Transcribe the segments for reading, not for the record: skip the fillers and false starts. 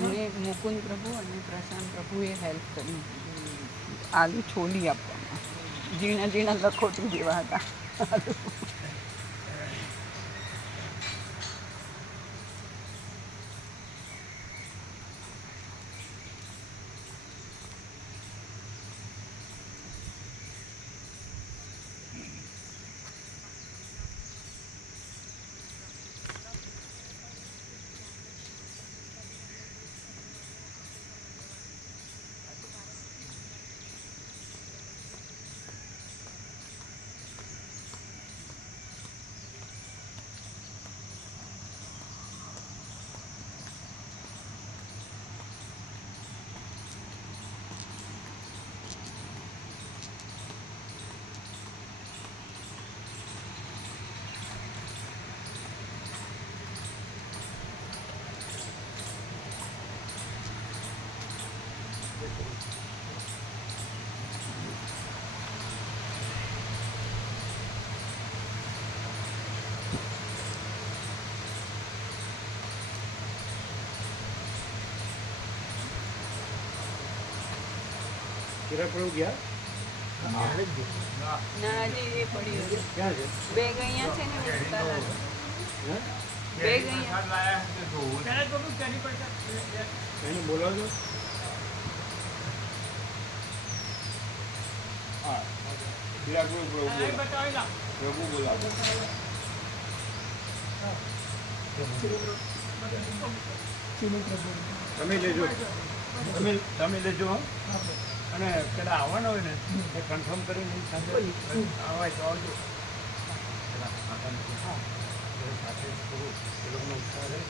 મને મુકુંદ પ્રભુ અને પ્રશાંત પ્રભુએ હેલ્પ કરી આલુ છોલી આપવામાં. ઝીણા ઝીણા લખોટી જેવા હતા આલુ. કિરણ પ્રભુ ગયા ના હજી એ પડ્યું છે. ક્યાં છે? બેગ અહીંયા છે ને ઉતારવાનું. બેગ અહીંયા. એને બોલાવજો. હા કિરણ પ્રભુ બોલાવો. તમે લેજો, તમે લેજો હો. અને પેલા આવવાના હોય ને એ કન્ફર્મ કરીને સાથે આવાય તો આવજો. પેલા સાથે થોડું એ લોકોનો ઉત્સાહ રહે.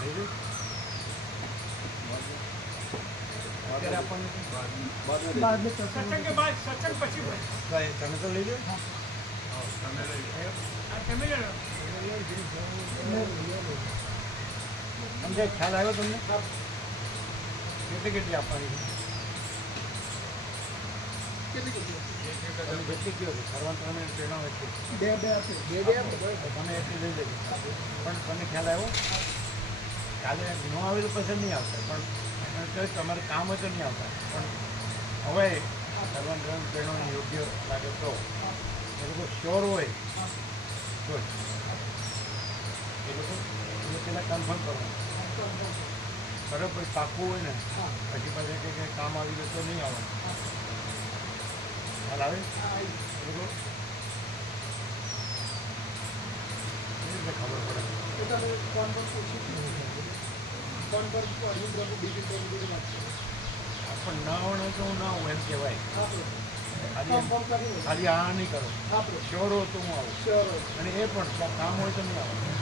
લઈ લો અત્યારે આપણને તમે તો લઈ લો. સમજે ખ્યાલ આવ્યો તમને? કેટલી કેટલી આપવાની છે? જેટલી કયો છે સર્વંત તમે ટ્રેનો એટલી બે આપે તમે એટલી લઈ લેજો. પણ તમને ખ્યાલ આવ્યો? કાલે ન આવે તો પસંદ નહીં આવતા, પણ તમારે કામ હોય તો નહીં આવતા. પણ હવે સર્વંત ટ્રેનો યોગ્ય લાગે તો એ લોકો શ્યોર હોય તો એ લોકો પહેલાં કન્ફર્મ કરવાનું. બરાબર પાકું હોય ને પછી પાછળ કંઈ કામ આવી ગયું તો નહીં આવવાનું. હાલ આવે ખબર પડે. પણ ના આવડે તો હું ના હું એમ કહેવાય. ખાલી આ નહીં કરો, શ્યોર હો તો હું આવું. અને એ પણ ત્યાં કામ હોય તો નહીં આવવાનું.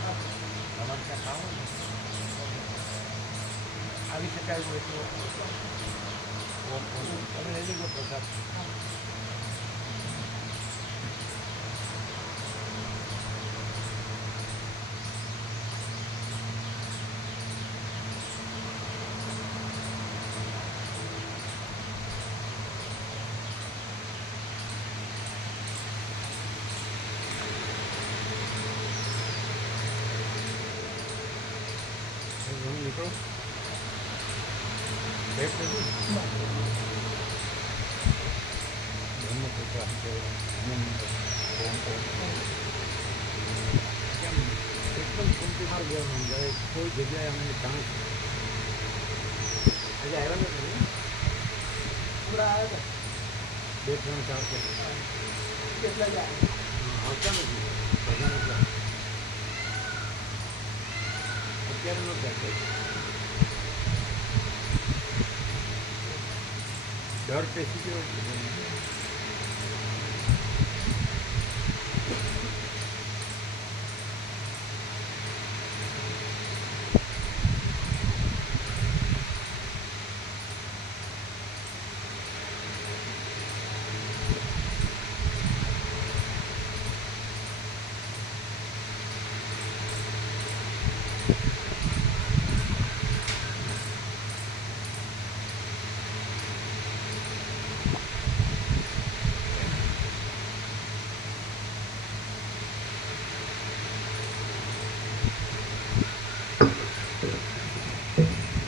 તમારે ત્યાં કામ હોય ને આવી શકાય હોય તો તમે લઈ લેજો પ્રસાદ. નીકળો ભેટ નથી બ્રહ્મપુત્ર કેમ એકદમ શાંતિથી જવાનું જાય. કોઈ જગ્યાએ અમને જાણ આજે આવ્યા નથી. પૂરા આવ્યા હતા 2-3-4 કેટલા જાય આવતા નથી. બધા અત્યારે ન જાય. ડર પેસી ગયો.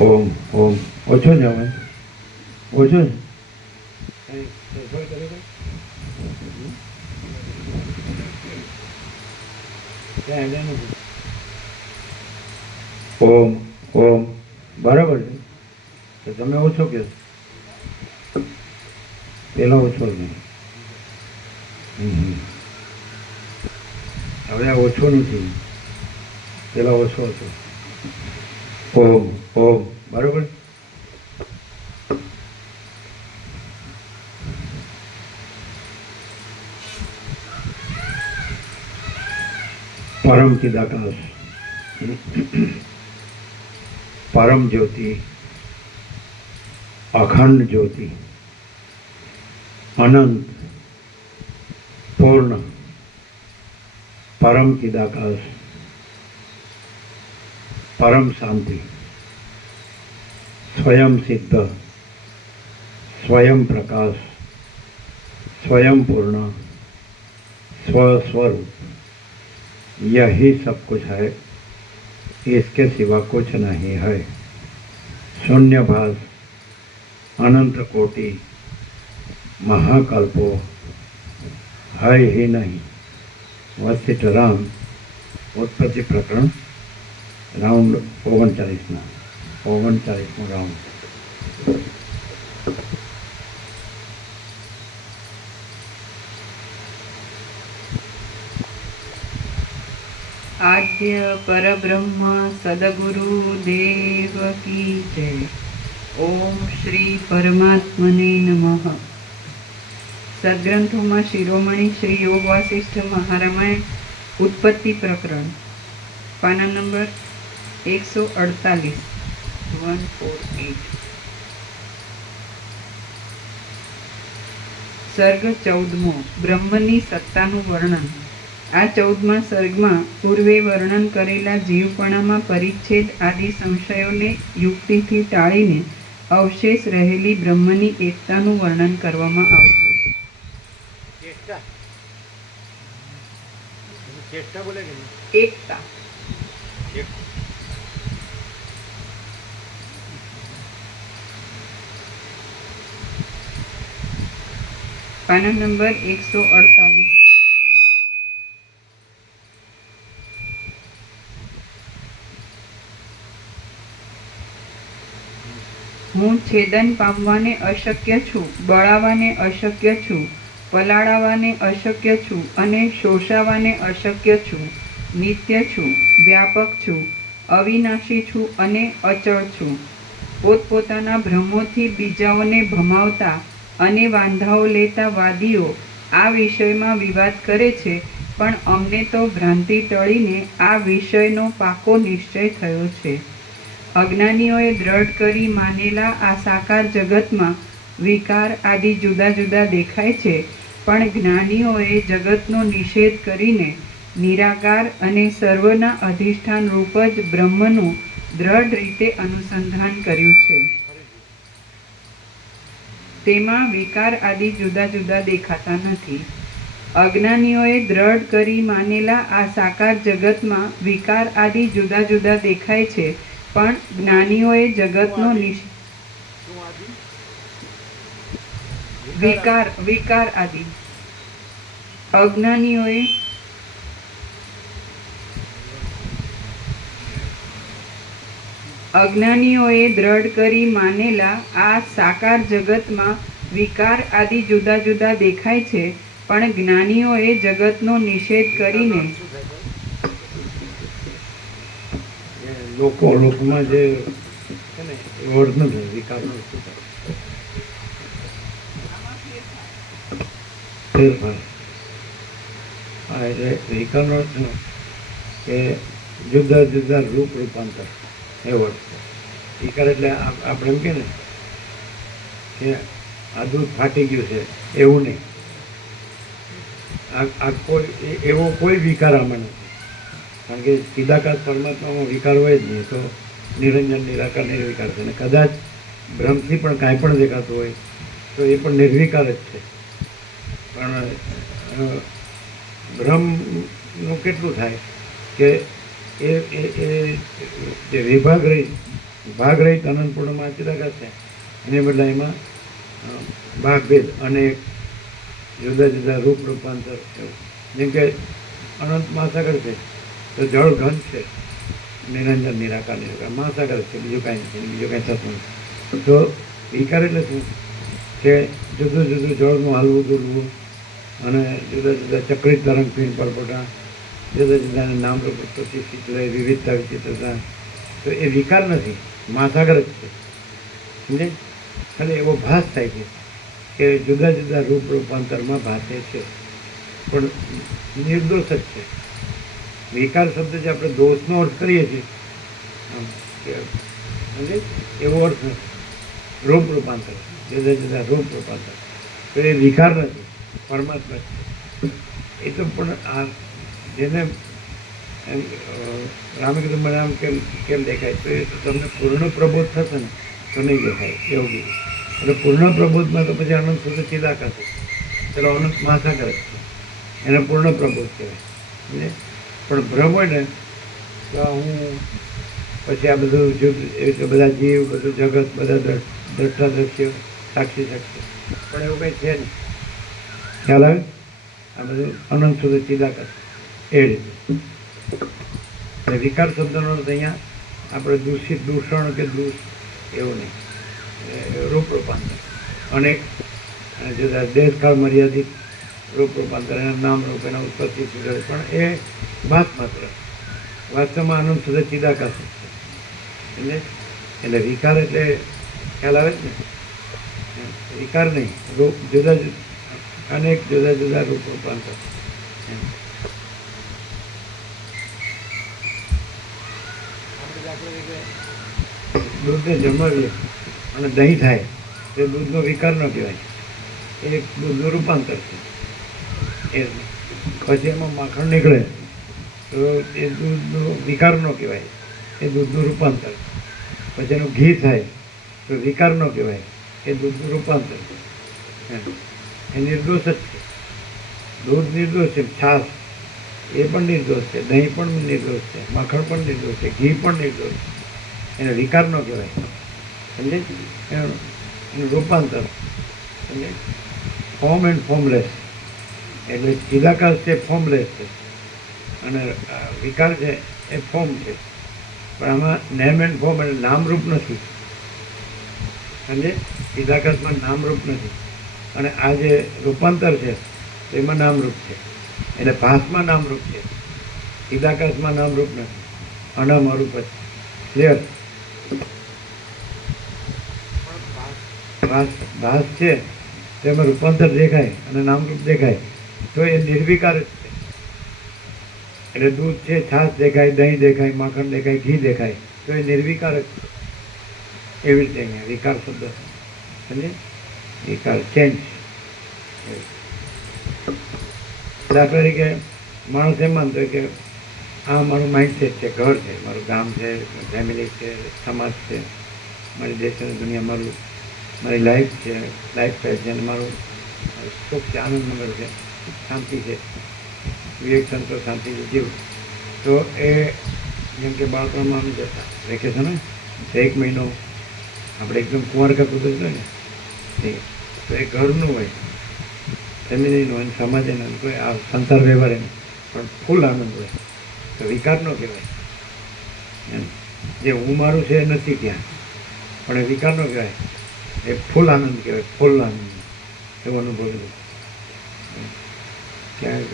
ઓમ ઓમ ઓછો જ આવે ઓછો જ કંઈ ફેરફાર કરે કંઈ? ક્યાં આઈડિયા નથી. ઓમ ઓમ બરાબર છે. તો તમે ઓછો કહો પેલા ઓછો નહીં. હવે આ ઓછો નથી, પેલા ઓછો હતો. ઓમ ઓમ બરાબર. परम चिदाकाश परम ज्योति अखंड ज्योति अनंत पूर्ण परम चिदाकाश परम शांति स्वयं सिद्ध स्वयं प्रकाश स्वयं पूर्ण स्वस्वरूप यही सब कुछ है, इसके सिवा कुछ नहीं है। शून्यभास अनंत कोटि महाकल्पो है ही नहीं। वशिष्ठ राम उत्पत्ति प्रकरण राउंड 39 राउंड। आद्य परब्रह्म सदगुरु देव की जय। ओम श्री परमात्मने नमः। सद्ग्रंथों शिरोमणि श्री योग वासिष्ठ महारामायण उत्पत्ति प्रकरण पाना नंबर 148 148। सर्ग 14 ब्रह्मनी सत्ताનું વર્ણન। આ 14મા સર્ગમાં પૂર્વે વર્ણન કરેલા જીવપણામાં પરિચ્છેદ આદિ સંશયોને યુક્તિથી ટાળીને અવશેષ રહેલી બ્રહ્મની એકતાનું વર્ણન કરવામાં આવશે। એકતા પાના નંબર 148। હું છેદન પામવાને અશક્ય છું, બળાવાને અશક્ય છું, પલાળાવાને અશક્ય છું અને શોષાવાને અશક્ય છું, નિત્ય છું, વ્યાપક છું, અવિનાશી છું અને અચળ છું। પોતપોતાના ભ્રમોથી બીજાઓને ભમાવતા અને વાંધાઓ લેતા વાદીઓ આ વિષયમાં વિવાદ કરે છે, પણ અમને તો ભ્રાંતિ ટળીને આ વિષયનો પાકો નિશ્ચય થયો છે। અજ્ઞાનીઓએ દ્રઢ કરી માનેલા આ સાકાર જગતમાં વિકાર આદિ જુદા જુદા દેખાય છે, પણ જ્ઞાનીઓએ જગતનો નિષેધ કરીને નિરાકાર અને સર્વના અધિષ્ઠાન રૂપ જ બ્રહ્મનું દ્રઢ રીતે અનુસંધાન કર્યું છે। તેમાં વિકાર આદિ જુદા જુદા દેખાતા નથી। અજ્ઞાનીઓએ દ્રઢ કરી માનેલા આ સાકાર જગતમાં વિકાર આદિ જુદા જુદા દેખાય છે, પણ જ્ઞાનીઓએ જગતનો વિકાર આદિ અજ્ઞાનીઓએ દ્રઢ કરી માનેલા આ સાકાર જગતમાં વિકાર આદિ જુદા જુદા દેખાય છે, પણ જ્ઞાનીઓએ જગતનો નિષેધ કરીને લોકમાં જે છે ને વર્ડ નથી વિકાસનો ફેરફાર। હા એટલે વિકાસનો અર્થ કે જુદા જુદા રૂપ રૂપાંતર એ વર્ડ છે। વિકાર એટલે આપણે એમ કે ને કે આ દૂધ ફાટી ગયું છે એવું નહીં, આ કોઈ એવો કોઈ વિકાર આમાં નથી, કારણ કે ચિદાકાશ પરમાત્મામાં વિકાર હોય જ નહીં, તો નિરંજન નિરાકાર નિર્વિકાર છે, અને કદાચ બ્રહ્મથી પણ કાંઈ પણ દેખાતું હોય તો એ પણ નિર્વિકાર જ છે। પણ બ્રહ્મનું કેટલું થાય કે એ જે વિભાગ રહી ભાગ રહિત અનંતપૂર્ણમાં ચિદાકાશ છે, એને બદલે એમાં ભાગભેદ અનેક જુદા જુદા રૂપ રૂપાંતર એવું. જેમ કે અનંત મહાસાગર છે તો જળ ઘન છે, નિરંજન નિરાકાર નિરાકાર મહાસાગર છે, બીજું કાંઈ નથી, બીજું કાંઈ થતું નથી. તો વિકાર એટલે શું કે જુદું જુદું જળનું હાલવું દોડવું અને જુદા જુદા ચક્રિત તરંગ પીણ પરપટા, જુદા જુદા નામ રૂપ ઉત્પત્તિ શીતલય વિવિધતા વિચિત્રતા, તો એ વિકાર નથી, મહાસાગર જ છે. સમજે? ખાલી એવો ભાસ થાય છે કે જુદા જુદા રૂપ રૂપાંતરમાં ભાસે છે, પણ નિર્દોષ જ છે. વિકાર શબ્દ જે આપણે દોષનો અર્થ કરીએ છીએ સમજે એવો અર્થ નથી. રૂપ રૂપાંતર, જુદા જુદા રૂપ રૂપાંતર, તો એ વિકાર નથી, પરમાત્મા છે. એ તો પણ આ જેને રામે કીધું મને આમ કેમ કેમ દેખાય, તો એ તો તમને પૂર્ણ પ્રબોધ થશે ને તો નહીં દેખાય એવું કીધું. એટલે પૂર્ણ પ્રબોધમાં તો પછી અનંત સુધી ચિદાકાશ છે, ચલો અનંત મહાસાગર જ છે, એને પૂર્ણ પ્રબોધ કહેવાય. પણ ભ્રમ હોય ને તો હું પછી આ બધું એટલે બધા જીવ, બધું જગત, બધા દ્રષ્ટા દ્રશ્યો, સાક્ષી સાક્ષી, પણ એવું કંઈ છે નહીં. ખ્યાલ આવે? આ બધું અનંત સુધી ચિદાકાશ એ રીતે. એટલે વિકાર શબ્દનો અર્થ અહીંયા આપણે દૂષિત, દૂષણ કે દૂષ એવું નહીં, રૂપ રૂપાંતર અનેક જુદા દેશકાળ મર્યાદિત રૂપ રૂપાંતર, એના નામ રૂપ, એના ઉત્પત્તિ સુધરે, પણ એ ભાત માત્ર, વાસ્તવમાં આનંદ સુધી ચિદાકાશ છે. એટલે વિકાર એટલે ખ્યાલ આવે જ ને, વિકાર નહીં, રૂપ જુદા જુદા અનેક જુદા જુદા રૂપ રૂપાંતર. દૂધને જમાવીએ અને દહીં થાય તો દૂધનો વિકાર ન કહેવાય, એ દૂધનું રૂપાંતર છે. એ પછી એમાં માખણ નીકળે તો એ દૂધનો વિકાર ન કહેવાય, એ દૂધનું રૂપાંતર. પછી એનું ઘી થાય તો વિકાર ન કહેવાય, એ દૂધનું રૂપાંતર. એ નિર્દોષ જ છે, દૂધ નિર્દોષ છે, છાશ એ પણ નિર્દોષ છે, દહીં પણ નિર્દોષ છે, માખણ પણ નિર્દોષ છે, ઘી પણ નિર્દોષ છે. એને વિકાર ન કહેવાય, સમજે? એનું રૂપાંતર સમજે? ફોર્મ એન્ડ ફોર્મલેસ, એટલે ચિદાકાશ છે ફોર્મલેસ છે અને વિકાર છે એ ફોર્મ છે, પણ આમાં નેમ એન્ડ ફોર્મ એટલે નામરૂપ નથી. સમજે? ચિદાકાશમાં નામરૂપ નથી અને આ જે રૂપાંતર છે એમાં નામરૂપ છે. એટલે ભાસમાં નામરૂપ છે, ચિદાકાશમાં નામરૂપ નથી, અનામરૂપ જ. ક્લિયર? ભાસ છે તેમાં રૂપાંતર દેખાય અને નામરૂપ દેખાય તો એ નિર્વિકાર જ છે. એટલે દૂધ છે, છાશ દેખાય, દહીં દેખાય, માખણ દેખાય, ઘી દેખાય તો એ નિર્વિકાર જ છે. એવી રીતે અહીંયા વિકાર શબ્દ સમજે? વિકાર ચેન્જ. દાખલા તરીકે માણસ એમ માનતો હોય કે આ મારું માઇન્ડસેટ છે, ઘર છે, મારું ગામ છે, ફેમિલી છે, સમાજ છે, મારી દેશ અને દુનિયા, મારી લાઈફ છે, લાઈફ સ્ટાઈલ છે, અને મારું સુખ છે, આનંદ મંગળ છે, શાંતિ છે, વિવેક સંતોષ શાંતિથી જીવ. તો એ જેમ કે બાળપણમાં અમે જતા વેકેશન હોય તો 1 મહિનો આપણે એકદમ કુંવારકા કુદરત હોય ને તો એ ઘરનું હોય, ફેમિલીનું હોય, સમાજનું હોય, કોઈ આ સંસાર વ્યવહાર એમ પણ ફૂલ આનંદ હોય તો વિકાર ન કહેવાય. એમ જે હું મારું છે એ નથી ત્યાં, પણ એ વિકાર ન કહેવાય, એ ફૂલ આનંદ કહેવાય, ફૂલ આનંદ એવો અનુભવ લીધો. ક્યાંક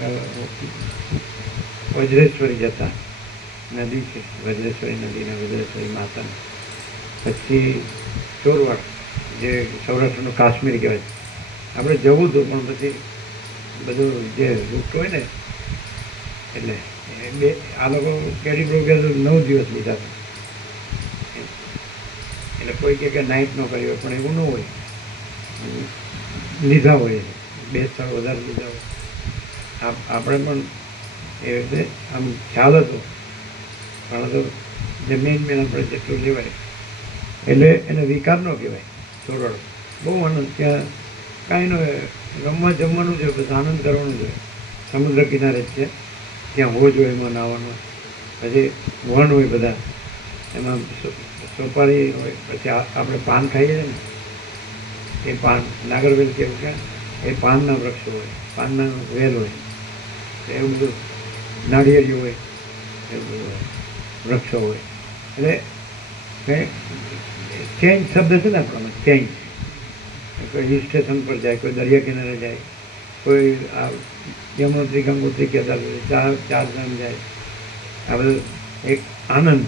વજ્રેશ્વરી જતા, નદી છે વજ્રેશ્વરી નદીને વજ્રેશ્વરી માતા, પછી ચોરવાડ જે સૌરાષ્ટ્રનું કાશ્મીર કહેવાય. આપણે જવું હતું પણ પછી બધું જે રૂટ હોય ને એટલે આ લોકો કેરી પ્રોગ્રેસ 9 દિવસ લીધા હતા. એટલે કોઈ કે નાઇટ નો કર્યો પણ એવું ન હોય, લીધા હોય 2 સ્થળ વધારે લીધા હોય. આપણે પણ એ રીતે આમ ખ્યાલ હતો પણ તો જે મેન આપણે જેટલું લેવાય એટલે એને વિકાર ન કહેવાય. ચોરડ બહુ આનંદ, ત્યાં કાંઈ ન હોય, રમવા જમવાનું જોઈએ, બસ આનંદ કરવાનું જોઈએ. સમુદ્ર કિનારે જ છે, ત્યાં હોજ હોય, એમાં નાહવાનું, પછી વન હોય બધા, એમાં સોપારી હોય, પછી આપણે પાન ખાઈએ ને એ પાન નાગરવેલ કેવું કે એ પાનના વૃક્ષો હોય, પાનના વેલ હોય, એવું બધું નાળિયેરી હોય, એવું બધું હોય, વૃક્ષો હોય. એટલે કંઈ ચેન્જ શબ્દ છે ને આપણામાં, ચેન્જ. કોઈ હિલ સ્ટેશન પર જાય, કોઈ દરિયા કિનારે જાય, કોઈ આ યમનોત્રી ગંગોત્રી કેદારનાથ ચાર ધામ જાય, આ બધું એક આનંદ.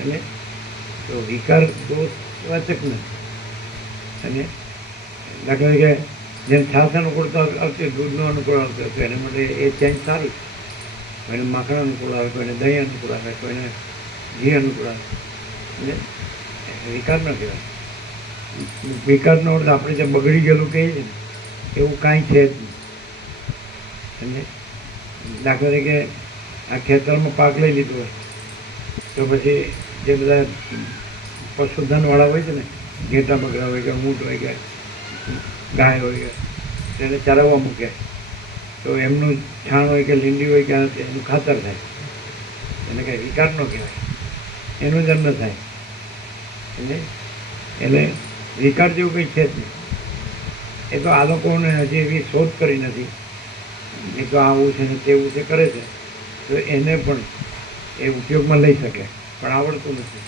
એટલે તો વિકાર દોષવાચક નથી. અને દાખલા તરીકે જેમ છાસ અનુકૂળતા આવતી, દૂધનો અનુકૂળ આવતો હતો, એના માટે એ ચેન્જ સારું છે. કોઈને માખણ અનુકૂળ આવે, કોઈને દહીં અનુકૂળ આવે, કોઈને ઘી અનુકૂળ આવે. એટલે વિકાર ન કહેવાય. વિકારનો અર્થ આપણે જે બગડી ગયેલું કહીએ છીએ ને એવું કાંઈ છે જ નહીં. અને દાખલા તરીકે આ ખેતરમાં પાક લઈ લીધો હોય તો પછી જે બધા પશુધનવાળા હોય છે ને, ઘેટા બકરા હોય કે ઊંટ હોય કે ગાય હોય કે એને ચરાવવા મૂકે તો એમનું છાણ હોય કે લીંડી હોય કે એનું ખાતર થાય. એને કંઈ વિકાર ન કહેવાય, એનું જ અન્ન થાય. એટલે વિકાર જેવું કંઈ છે જ નહીં. એ તો આ લોકોને હજી એવી શોધ કરી નથી. એ તો આવું છે ને તેવું છે કરે છે, તો એને પણ એ ઉપયોગમાં લઈ શકે, પણ આવડતું નથી.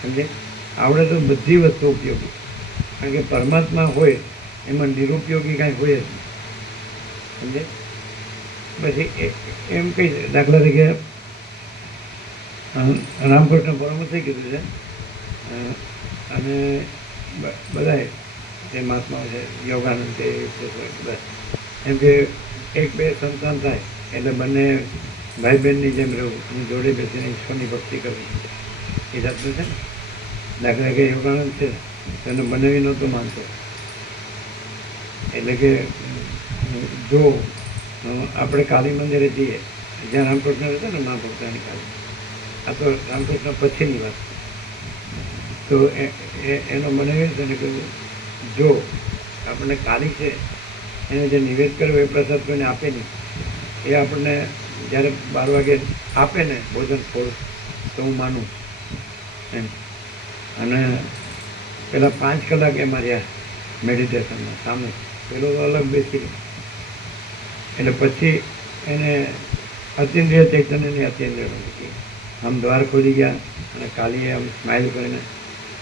સમજે? આવડે તો બધી વસ્તુ ઉપયોગી, કારણ કે પરમાત્મા હોય એમાં નિરુપયોગી કાંઈ હોય જ નહીં. સમજે? પછી એમ કહી દાખલા તરીકે રામકૃષ્ણ પરમહંસે કીધું છે, અને બધાએ જે મહાત્માઓ છે, યોગાનંદ છે, બધા એમ કે એક બે સંતાન થાય એટલે બંને ભાઈ બહેનની જેમ રહેવું અને જોડે બેસીને ઈશ્વરની ભક્તિ કરવી, એ જાતનું છે ને. દાખલા કે યોગાનંદ છે તેને બનાવી નહોતો માનતો. એટલે કે જો આપણે કાલી મંદિરે જઈએ, જ્યાં રામકૃષ્ણ હતા ને મહાભક્તાની કાલી, આ તો રામકૃષ્ણ પછીની વાત. તો એનો બનાવી છે ને કે જો આપણને કાલી છે એને જે નિવેદ કર્યો એ પ્રસાદ કોઈને આપે નહીં, એ આપણને જ્યારે 12 વાગે આપે ને ભોજન થોડું, તો હું માનું એમ. અને પેલા 5 કલાક એમાં રહ્યા મેડિટેશનમાં સામે, પેલો તો અલગ બેસી ગયો. એટલે પછી એને અતિન્દ્રિય ચૈતન્યની અતિન્દ્રિય બની. આમ દ્વાર ખોલી ગયા અને કાલીએ આમ સ્માઇલ કરીને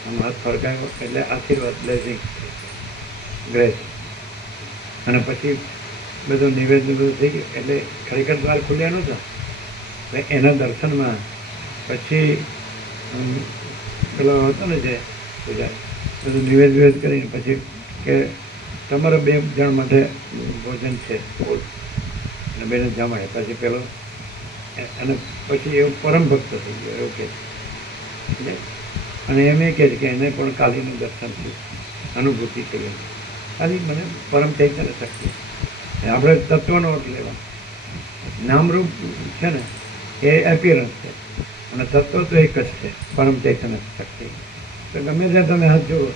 આમ હાથ ફરકાવ્યો, એટલે આશીર્વાદ, બ્લેસિંગ, ગ્રેસ. અને પછી બધું નિવેદન બધું થઈ ગયું. એટલે ખરેખર દ્વાર ખુલ્યા નહોતા. એટલે એના દર્શનમાં પછી પેલો હતો ને જે બધું નિવેદ કરીને પછી કે તમારા 2 જણ માટે ભોજન છે, અને બેને જમાડે. પછી પેલો અને પછી એવું પરમ ભક્ત થઈ ગયો એવું કહે છે. અને એમ એ કહે છે કે એને પણ કાલીનું દર્શન થયું, અનુભૂતિ કરી. ખાલી મને પરમ ચૈતન્ય શક્તિ. આપણે તત્વનો અર્થ લેવાનો. નામરૂપ છે ને એ એપિયરન્સ છે, અને તત્વ તો એક જ છે, પરમ ચૈતન્ય શક્તિ. તો ગમે ત્યાં તમે હાથ જોડો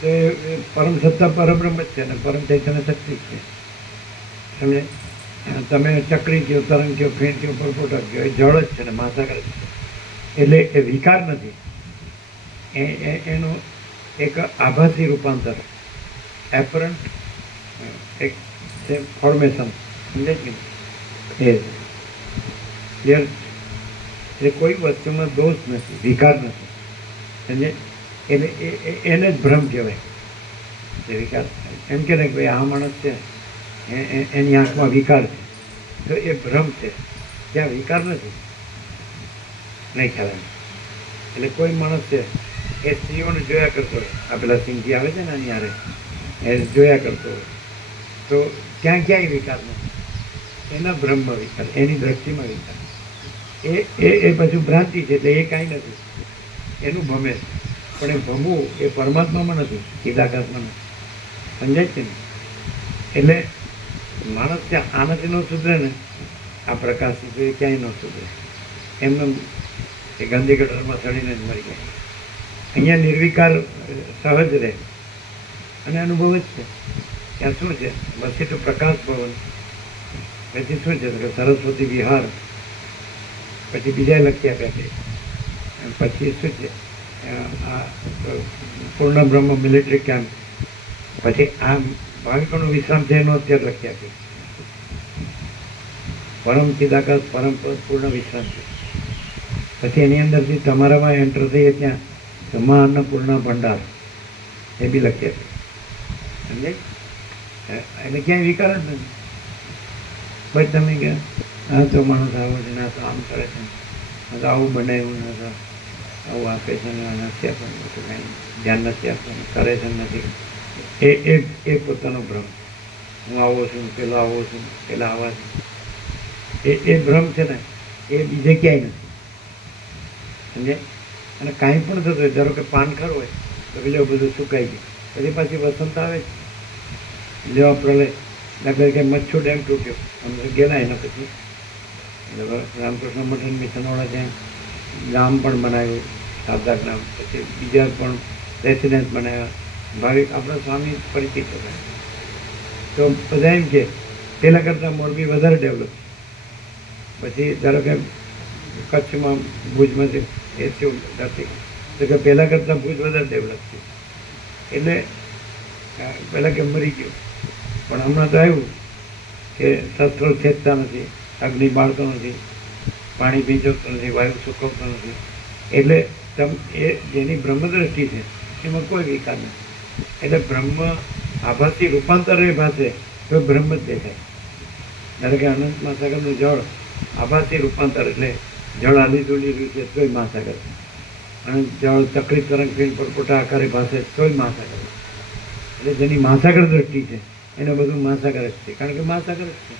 તો એ પરમ સત્તા પરબ્રહ્મ જ છે, અને પરમ ચૈતન્ય શક્તિ જ છે. સમજે? તમે ચક્રી કહો, તરંગ કહો, ફેણ કહો, પરપોટા કહો, એ જળ જ છે ને મહાસાગર જ છે. એટલે એ વિકાર નથી, એનો એક આભાસી રૂપાંતર, એપરન્ટ એક છે ફોર્મેશન. સમજે કે એ કોઈ વસ્તુમાં દોષ નથી, વિકાર નથી. સમજે? એટલે એને જ ભ્રમ કહેવાય. એ વિકાર એમ કે ને ભાઈ આ માણસ છે એની આંખમાં વિકાર છે, તો એ ભ્રમ છે, ત્યાં વિકાર નથી. નહીં ખ્યાલ આવે. એટલે કોઈ માણસ છે એ સિંહોને જોયા કરતો હોય, આ પેલા સિંહજી આવે છે ને આની હારે, એ જોયા કરતો હોય, તો ત્યાં ક્યાંય વિકાર નથી. એના બ્રહ્મમાં વિકાર, એની દ્રષ્ટિમાં વિકાર. એ પછી ભ્રાંતિ છે, એટલે એ કાંઈ નથી, એનું ભમે છે. પણ એ ભમવું એ પરમાત્મામાં નથી, ચિદાકાશમાં નથી. સમજાય છે ને? એટલે માણસ ત્યાં આનાથી ન સુધરે ને, આ પ્રકાશથી, તો એ ક્યાંય ન સુધરે. એમને એ ગાંધી ગટરમાં સડીને જ મરી ગયા. અહીંયા નિર્વિકાર સહજ રહે અને અનુભવ જ છે. ત્યાં શું છે? પછી તો પ્રકાશ ભવન, પછી શું છે કે સરસ્વતી વિહાર, પછી બીજા લખી આપ્યા છે પછી શું છે આ પૂર્ણ બ્રહ્મ મિલિટરી કેમ્પ, પછી આ ભાવિકોનો વિશ્રામ છે એનો અત્યારે લખી આપી, પરમ ચિદાકાશ પરમ પદ પૂર્ણ વિશ્રામ છે. પછી એની અંદરથી તમારામાં એન્ટર થઈએ ત્યાં જમા અન્નપૂર્ણા ભંડાર એ બી લખી આપી, સમજે? એટલે ક્યાંય વિકાર જ નથી. પછી તમે કે આ તો માણસ આવો છે ને આ તો આમ કરે છે, આ તો આવું બનાવ્યું ને તો આવું આપે છે ને નથી આપણને તો કાંઈ ધ્યાન નથી આપવાનું, કરે છે નથી. એ પોતાનો ભ્રમ. હું આવો છું, પેલો આવો છું, પેલા આવા છું, એ ભ્રમ છે ને એ બીજે ક્યાંય નથી, સમજે? અને કાંઈ પણ થતું હોય, ધારો કે પાનખર હોય તો પેલો બધું સુકાઈ ગયું, પછી પાછી વસંત આવે છે, લેવા પ્રલય. દાખલા કે મચ્છુ ડેમ તૂટ્યો, અમે ગયેલા એના પછી રામકૃષ્ણ મઠન મિશનવાળા ત્યાં ગામ પણ બનાવ્યું, સાદા ગ્રામ, પછી બીજા પણ રેસિડેન્સ બનાવ્યા, ભાવિક આપણા સ્વામી પરિચિત હતા. તો બધા એમ કે પહેલાં કરતાં મોરબી વધારે ડેવલપ. પછી ધારો કે કચ્છમાં ભુજમાંથી એ થયું ધરતી, તો કે પહેલાં કરતાં ભુજ વધારે ડેવલપ થયું. એટલે પહેલાં કે મરી ગયું, પણ હમણાં તો આવ્યું કે શસ્ત્રો છેદતા નથી, અગ્નિ બાળતો નથી, પાણી ભીંજવતો નથી, વાયુ સુકવતો નથી. એટલે એ જેની બ્રહ્મદ્રષ્ટિ છે એમાં કોઈ વિકાર નથી. એટલે બ્રહ્મ આભાસથી રૂપાંતર એ ભાષે તો બ્રહ્મ જ દેખાય. ધારો કે અનંત મહાસાગરનું જળ આભાસથી રૂપાંતર, એટલે જળ આલી ધૂલી રહ્યું છે તોય મહાસાગર છે, અને જળ ચક્રી તરંગ ફીણ પરપોટા આકારે ભાષે તોય મહાસાગર. એટલે જેની મહાસાગર દ્રષ્ટિ છે એને બધું મહાસાગર જ છે, કારણ કે મહાસાગર જ છે.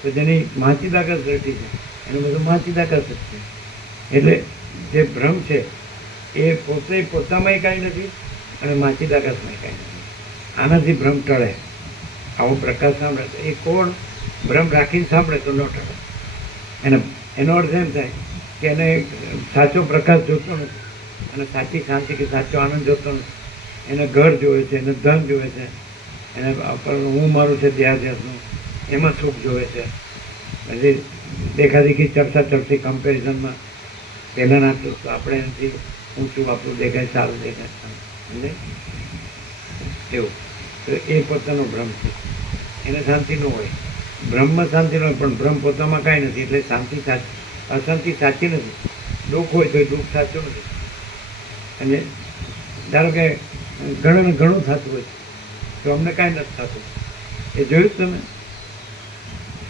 તો જેની મહાચિદાકાશ દ્રષ્ટિ છે એનું બધું મહાચિદાકાશ જ છે. એટલે જે ભ્રમ છે એ પોતે પોતામાંય કાંઈ નથી અને મહાચિદાકાશમાંય કાંઈ નથી. આનાથી ભ્રમ ટળે. આવો પ્રકાશ સાંભળે તો એ કોણ ભ્રમ રાખીને સાંભળે તો ન ટળે. એનો અર્થ એમ થાય કે એને સાચો પ્રકાશ જોતો નથી, અને સાચી શાંતિ કે સાચો આનંદ જોતો નથી. એને ઘર જોવે છે, એને ધન જોવે છે, એને હું મારું છે દેહાધ્યાસનું એમાં સુખ જોવે છે. પછી દેખાદેખી ચર્ચા ચર્ચી કમ્પેરિઝનમાં પહેલાંના તો આપણે એનાથી ઊંચું આપણું દેખાય, સારું દેખાય, સમજે? એવું તો એ પોતાનો ભ્રમ છે, એને શાંતિ ન હોય. બ્રહ્મમાં શાંતિ ન હોય, પણ ભ્રમ પોતામાં કાંઈ નથી. એટલે શાંતિ સાચી, અશાંતિ સાચી નથી. દુઃખ હોય તો દુઃખ સાચું નથી. અને ધારો કે ઘણાને ઘણું થતું હોય તો અમને કાંઈ નથી થતું, એ જોયું તમે?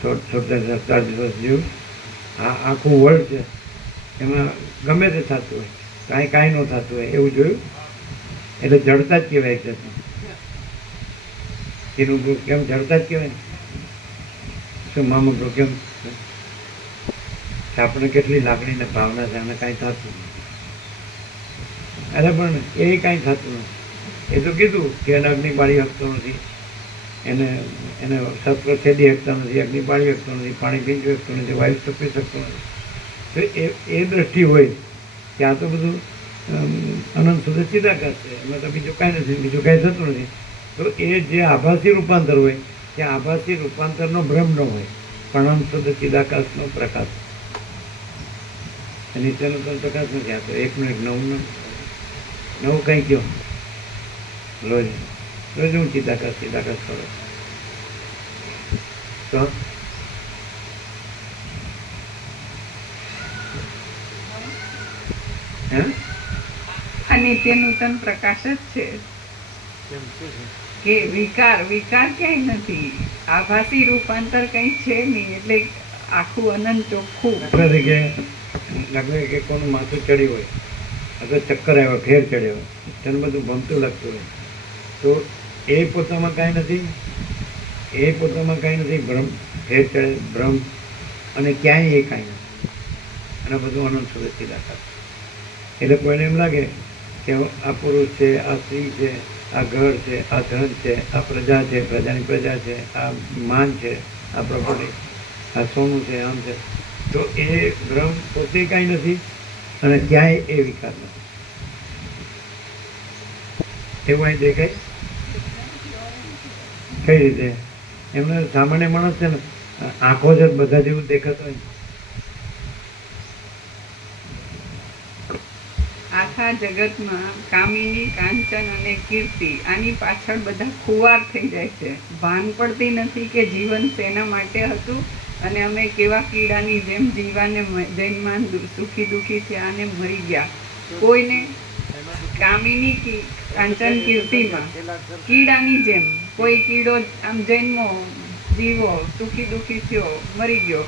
છોટા દિવસ જેવું આ આખું વર્લ્ડ છે એમાં ગમે તે થતું હોય, કાંઈ ન થતું હોય એવું જોયું? એટલે જડતા જ કહેવાય છે. એનું કેમ જડતા જ કહેવાય ને? શું મામું કેમ આપણે કેટલી લાગણી ને ભાવના છે, અને કાંઈ થતું નથી. અરે પણ એ કાંઈ થતું નથી. એ તો કીધું કે એને અગ્નિ બાળી શકતો નથી, એને શસ્ત્ર છેદી શકતા નથી, અગ્નિ બાળી શકતો નથી, પાણી ભીંજવી શકતો નથી, વાયુ તપી શકતો નથી. તો એ દ્રષ્ટિ હોય કે આ તો બધું અનંત સુધી ચિદાકાશ છે, એમાં તો બીજું કાંઈ નથી, બીજું કાંઈ થતું નથી. તો એ જે આભાસી રૂપાંતર હોય તે આભાસી રૂપાંતરનો ભ્રમ ન હોય, પણ અનંત સુધી ચિદાકાશનો પ્રકાશ. નીચેનો તો પ્રકાશ નથી આવતો. એકનું એક નવું કંઈ કયો રોજ રોજ હું ચિદાકાશ કરો તો આ નિત્ય નૂતન પ્રકાશ જ છે કે વિકાર ક્યાંય નથી, આભાસી રૂપાંતર કંઈ છે નહીં. એટલે આખું અનંત ચોખ્ખું. લાગે કે કોનું માથું ચડ્યું હોય અથવા ચક્કર આવ્યો, ફેર ચડ્યો, તેને બધું ભમતું લાગતું હોય તો એ પોતામાં કાંઈ નથી, ભ્રમ, ફેર ચડે ભ્રમ, અને ક્યાંય એ કાંઈ નથી. અને બધું અનંત સુધી દાખલ. એટલે કોઈને એમ લાગે કે આ પુરુષ છે, આ સ્ત્રી છે, આ ઘર છે, આ ધન છે, આ પ્રજા છે, પ્રજાની પ્રજા છે, આ માન છે, આ પ્રોપર્ટી, આ સોનું છે, આમ છે. તો એ ભ્રમ પોતે કાંઈ નથી અને ક્યાંય એ વિકાર નથી. એવું અહીં દેખાય કઈ રીતે? એમને સામાન્ય માણસ છે ને, આંખો છે બધા જેવું દેખાતું હોય. આખા જગતમાં કામિની, કાંચન અને કીર્તિ, આની પાછળ બધા ખુવાર થઈ જાય છે. ભાન પડતી નથી કે જીવન શેના માટે હતું અને અમે કેવા કીડાની જેમ જીવાને જન્માન સુખી દુઃખી થયા અને મરી ગયા. કોઈને કામિની, કાંચન, કીર્તિમાં કીડાની જેમ કોઈ કીડો આમ જન્મો, જીવો, સુખી દુઃખી થયો, મરી ગયો,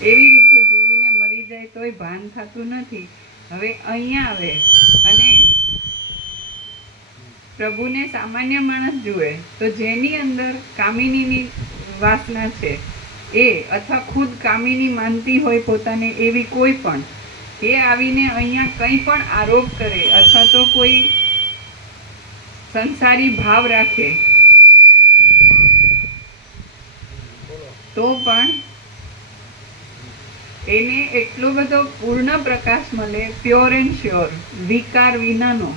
એવી રીતે જીવીને મરી જાય તોય ભાન થતું નથી. હવે અહીંયા આવે અને પ્રભુને સામાન્ય માણસ જુએ તો જેની અંદર કામિનીની વાસના છે એ, અથવા ખુદ કામિની માનતી હોય પોતાને એવી કોઈ પણ, એ આવીને અહીંયા કંઈ પણ આરોપ કરે અથવા તો કોઈ સંસારી ભાવ રાખે તો પણ એને એટલો બધો પૂર્ણ પ્રકાશ મળે, પ્યોર એન્ડ શ્યોર, વિકાર વિનાનો,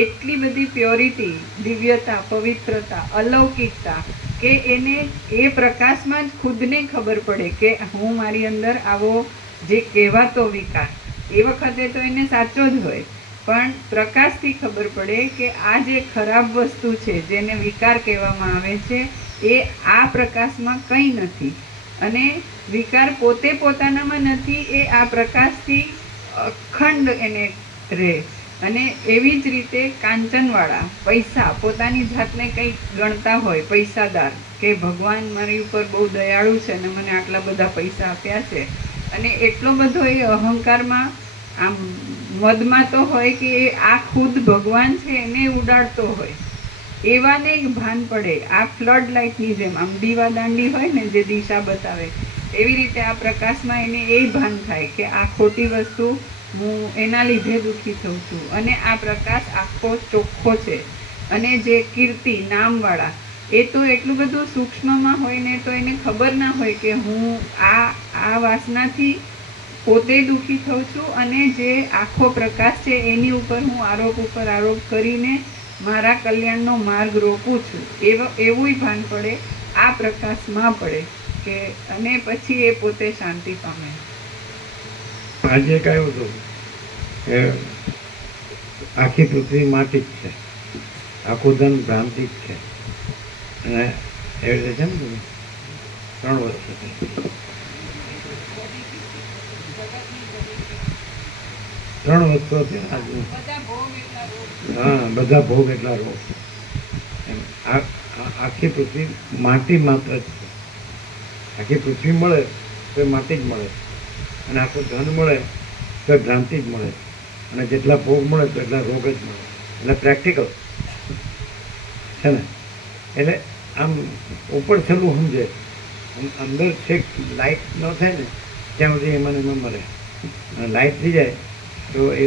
એટલી બધી પ્યોરિટી, દિવ્યતા, પવિત્રતા, અલૌકિકતા કે એને એ પ્રકાશમાં જ ખુદને ખબર પડે કે હું મારી અંદર આવો જે કહેવાતો વિકાર, એ વખતે તો એને સાચો જ હોય, પણ પ્રકાશથી ખબર પડે કે આ જે ખરાબ વસ્તુ છે જેને વિકાર કહેવામાં આવે છે એ આ પ્રકાશમાં કંઈ નથી. અને વિકાર પોતે પોતાનામાં નથી, એ આ પ્રકાશથી અખંડ એને રહે. અને એવી જ રીતે કાંચનવાળા, પૈસા, પોતાની જાતને કંઈક ગણતા હોય પૈસાદાર, કે ભગવાન મારી ઉપર બહુ દયાળુ છે અને મને આટલા બધા પૈસા આપ્યા છે, અને એટલો બધો એ અહંકારમાં આમ મદમાં તો હોય કે એ આ ખુદ ભગવાન છે એને ઉડાડતો હોય. એવાને ભાન પડે, આ ફ્લડ લાઇટની જેમ આમ દીવા દાંડી હોય ને જે દિશા બતાવે, એવી રીતે આ પ્રકાશમાં એને એ ભાન થાય કે આ ખોટી વસ્તુ, હું એના લીધે દુઃખી થઉં છું. અને આ પ્રકાશ આખો ચોખ્ખો છે. અને જે કીર્તિ, નામવાળા, એ તો એટલું બધું સૂક્ષ્મમાં હોય ને તો એને ખબર ના હોય કે હું આ વાસનાથી પોતે દુઃખી થઉં છું અને જે આખો પ્રકાશ છે એની ઉપર હું આરોપ ઉપર આરોપ કરીને મારા કલ્યાણનો માર્ગ રોકું છું. એવું ભાન પડે, આ પ્રકાશમાં પડે કે, અને પછી એ પોતે શાંતિ પામે. આજે કહ્યું હતું કે આખી પૃથ્વી માટી જ છે, આખું ધન ભ્રાંતિ જ છે. અને એવી રીતે છે ને 3 વસ્તુ છે. 3 વસ્તુ હતી આજુ. હા, બધા ભોગ એટલા રોગ. આખી પૃથ્વી માટી માત્ર જ છે. આખી પૃથ્વી મળે તો એ માટી જ મળે, અને આખું ધન મળે તો એ ભ્રાંતિ જ મળે, અને જેટલા ભોગ મળે તો એટલા રોગ જ મળે. એટલે પ્રેક્ટિકલ છે ને. એટલે આમ ઉપર છેલ્લું સમજે, અંદર છેક લાઇટ ન થાય ને ત્યાં સુધી એમાં એમાં મરે. અને લાઇટ થઈ જાય તો એ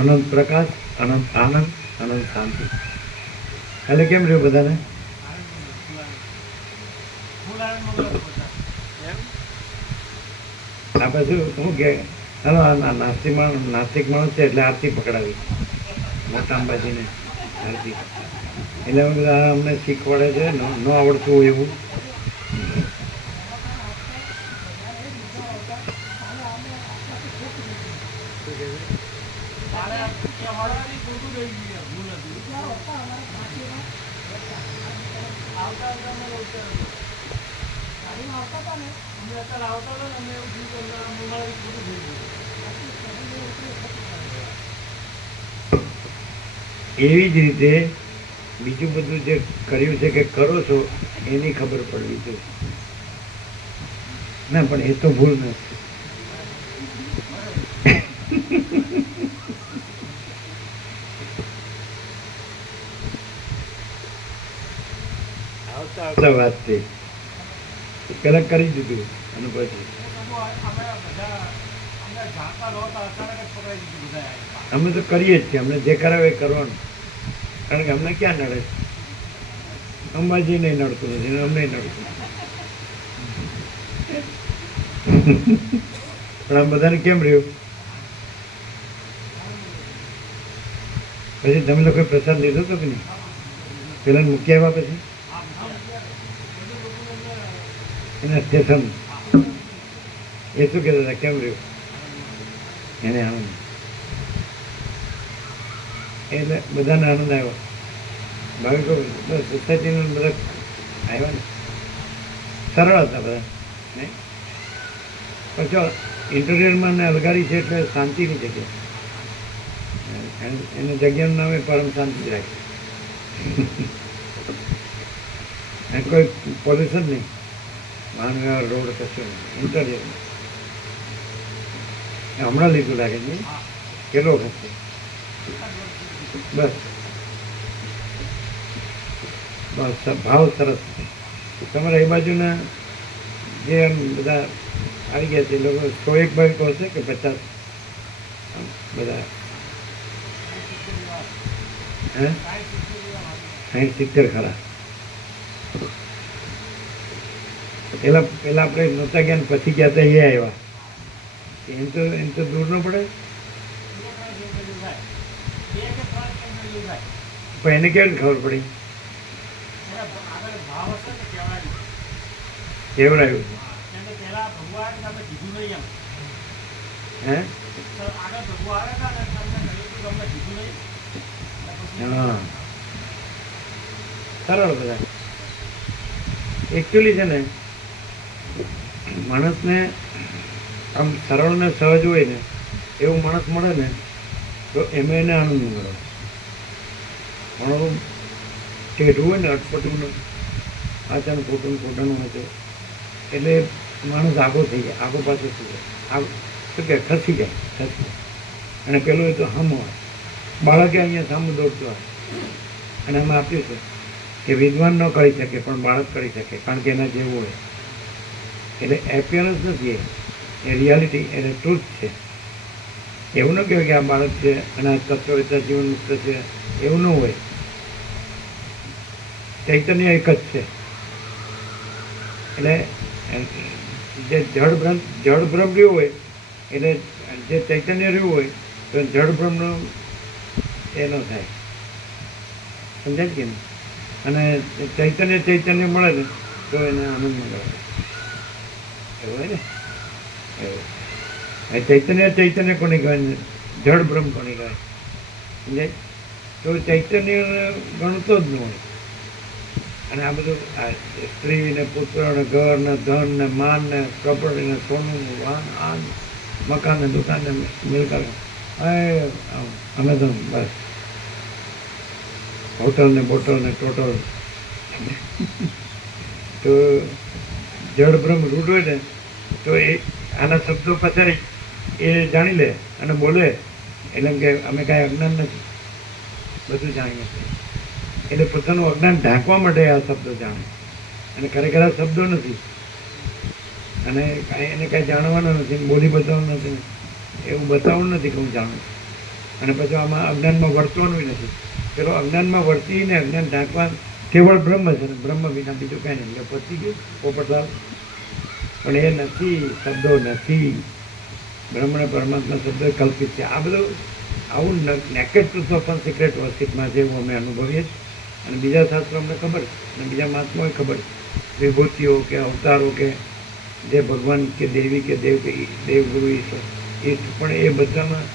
અનંત પ્રકાશ, અનંત આનંદ, અનંત શાંતિ. એટલે કેમ રહ્યું બધાને? આ બધું શું કે ચાલો આ નાસ્તિક માણસ છે એટલે આરતી પકડાવી, મોટા અંબાજીને આરતી. એટલે અમે બધા અમને શીખવાડે છે, ન આવડતું હોય એવું. એવી જ રીતે બીજું બધું જે કર્યું છે કે કરો છો એની ખબર પડવી જોઈએ. ના, પણ એ તો ભૂલ નથી. વાત છે પેલા કરી દીધું અને પછી અમે તો કરીએ જ છીએ. અમને જે કરાવે એ કરવાનું, કારણ કે અમને ક્યાં નડે. અંબાજી નહીં નડતું નથી, અમને નડતું. પણ આમ બધાને કેમ રહ્યું? પછી તમે લોકોએ પ્રસાદ લીધો હતો કે નહીં? પેલા મૂકી આવ્યા પછી એના સ્ટેશન એ શું કહેતા હતા, કેમ રહ્યું એને? આમ એટલે બધાને આનંદ આવ્યો. ભાવિકો બસ સોસાયટીના બધા આવ્યા ને, સરળ હતા બધા નહીં. પછી ઇન્ટરિયરમાં ને અલગારી છે એટલે શાંતિની જગ્યા. એને જગ્યાનું નામે પરમ શાંતિ જ રાખી. કોઈ પોલ્યુશન નહીં, વાહન વ્યવહાર રોડ કશું નહીં, ઇન્ટરિયરમાં. હમણાં લીધું લાગે છે, કેટલો વખત છે? બસ બસ ભાવ સરસ છે. તમારા એ બાજુના જે આમ બધા આવી ગયા છે એ લોકો 101 ભાવિકો હશે કે 50 બધા? હે 60-70 ખરા. પેલા આપણે નહોતા ગયા ને પછી ગયા હતા એ આવ્યા. એમ તો દૂર ન પડે પણ એને કેવી ખબર પડી? કેવડાવ્યું હે? હા, સરળ બધા. એકચ્યુઅલી છે ને માણસને આમ સરળ ને સહજ હોય ને એવું માણસ મળે ને તો એમાં એને આનંદ મળે. પણ ટેઢું હોય ને અટપટું ને આચાનું ખોટાનું હોય છે એટલે માણસ આગો થઈ જાય, આગો પાછો થઈ જાય, શું કે ખસી જાય. અને પેલું એ તો હમ હોય, બાળકે અહીંયા સામું દોડતું હોય. અને આમાં આપ્યું છે કે વિદ્વાન ન કરી શકે પણ બાળક કરી શકે, કારણ કે એના જેવું હોય. એટલે એપિયરન્સ નથી, એ રિયાલિટી, એને ટ્રુથ છે. એવું ન કહેવાય કે આ બાળક છે અને આ તત્વવેતા જીવન મુક્ત છે, એવું ન હોય. ચૈતન્ય એક જ છે. એટલે જે જળ ભ્રમ રહ્યું હોય એટલે જે ચૈતન્ય રહ્યું હોય તો જળ ભ્રમનો એ ન થાય, સમજાય કે નહીં? અને ચૈતન્ય મળે ને તો એને આનંદ મળે. એવું હોય ને, એવું ચૈતન્ય કોને કહેવાય? જળ ભ્રમ કોને કહેવાય? સમજાય? તો ચૈતન્ય ગણતો જ ન હોય. અને આ બધું સ્ત્રી ને પુત્ર ને ઘર ને ધન ને માન ને પ્રોપર્ટી ને સોનું વાહન આ મકાન ને દુકાન ને મિલકત, અમે તો બસ હોટલ ને બોટલ ને ટોટલ. તો જળભ્રમ રૂઢ હોય ને તો એ આના શબ્દો પછી એ જાણી લે અને બોલે એટલે કે અમે કાંઈ અજ્ઞાન નથી, બધું જાણીએ છીએ. એટલે પોતાનું અજ્ઞાન ઢાંકવા માટે આ શબ્દો જાણે, અને ખરેખર આ શબ્દો નથી. અને એને કાંઈ જાણવાનું નથી, બોલી બતાવવાનું નથી, એવું બતાવવું નથી કે હું જાણું. અને પછી આમાં અજ્ઞાનમાં વર્તવાનું નથી. પેલો અજ્ઞાનમાં વર્તીને અજ્ઞાન ઢાંકવા કેવળ બ્રહ્મ છે ને, બ્રહ્મ વિના બીજું કાંઈ નહીં. એટલે પતી ગયું પોપટલાલ. પણ એ નથી, શબ્દો નથી. બ્રહ્મ ને પરમાત્મા શબ્દો કલ્પિત છે. આ બધું આવું નેકેડ ટ્રુથ ઓપન સિક્રેટ વર્શિપમાં છે, એવું અમે અનુભવીએ છીએ. અને બીજા શાસ્ત્રો અમને ખબર છે, અને બીજા મહાત્માઓએ ખબર છે. વિભૂતિઓ કે અવતારો કે જે ભગવાન કે દેવી કે દેવગુરુ ઈશ્વર એ પણ એ બધામાં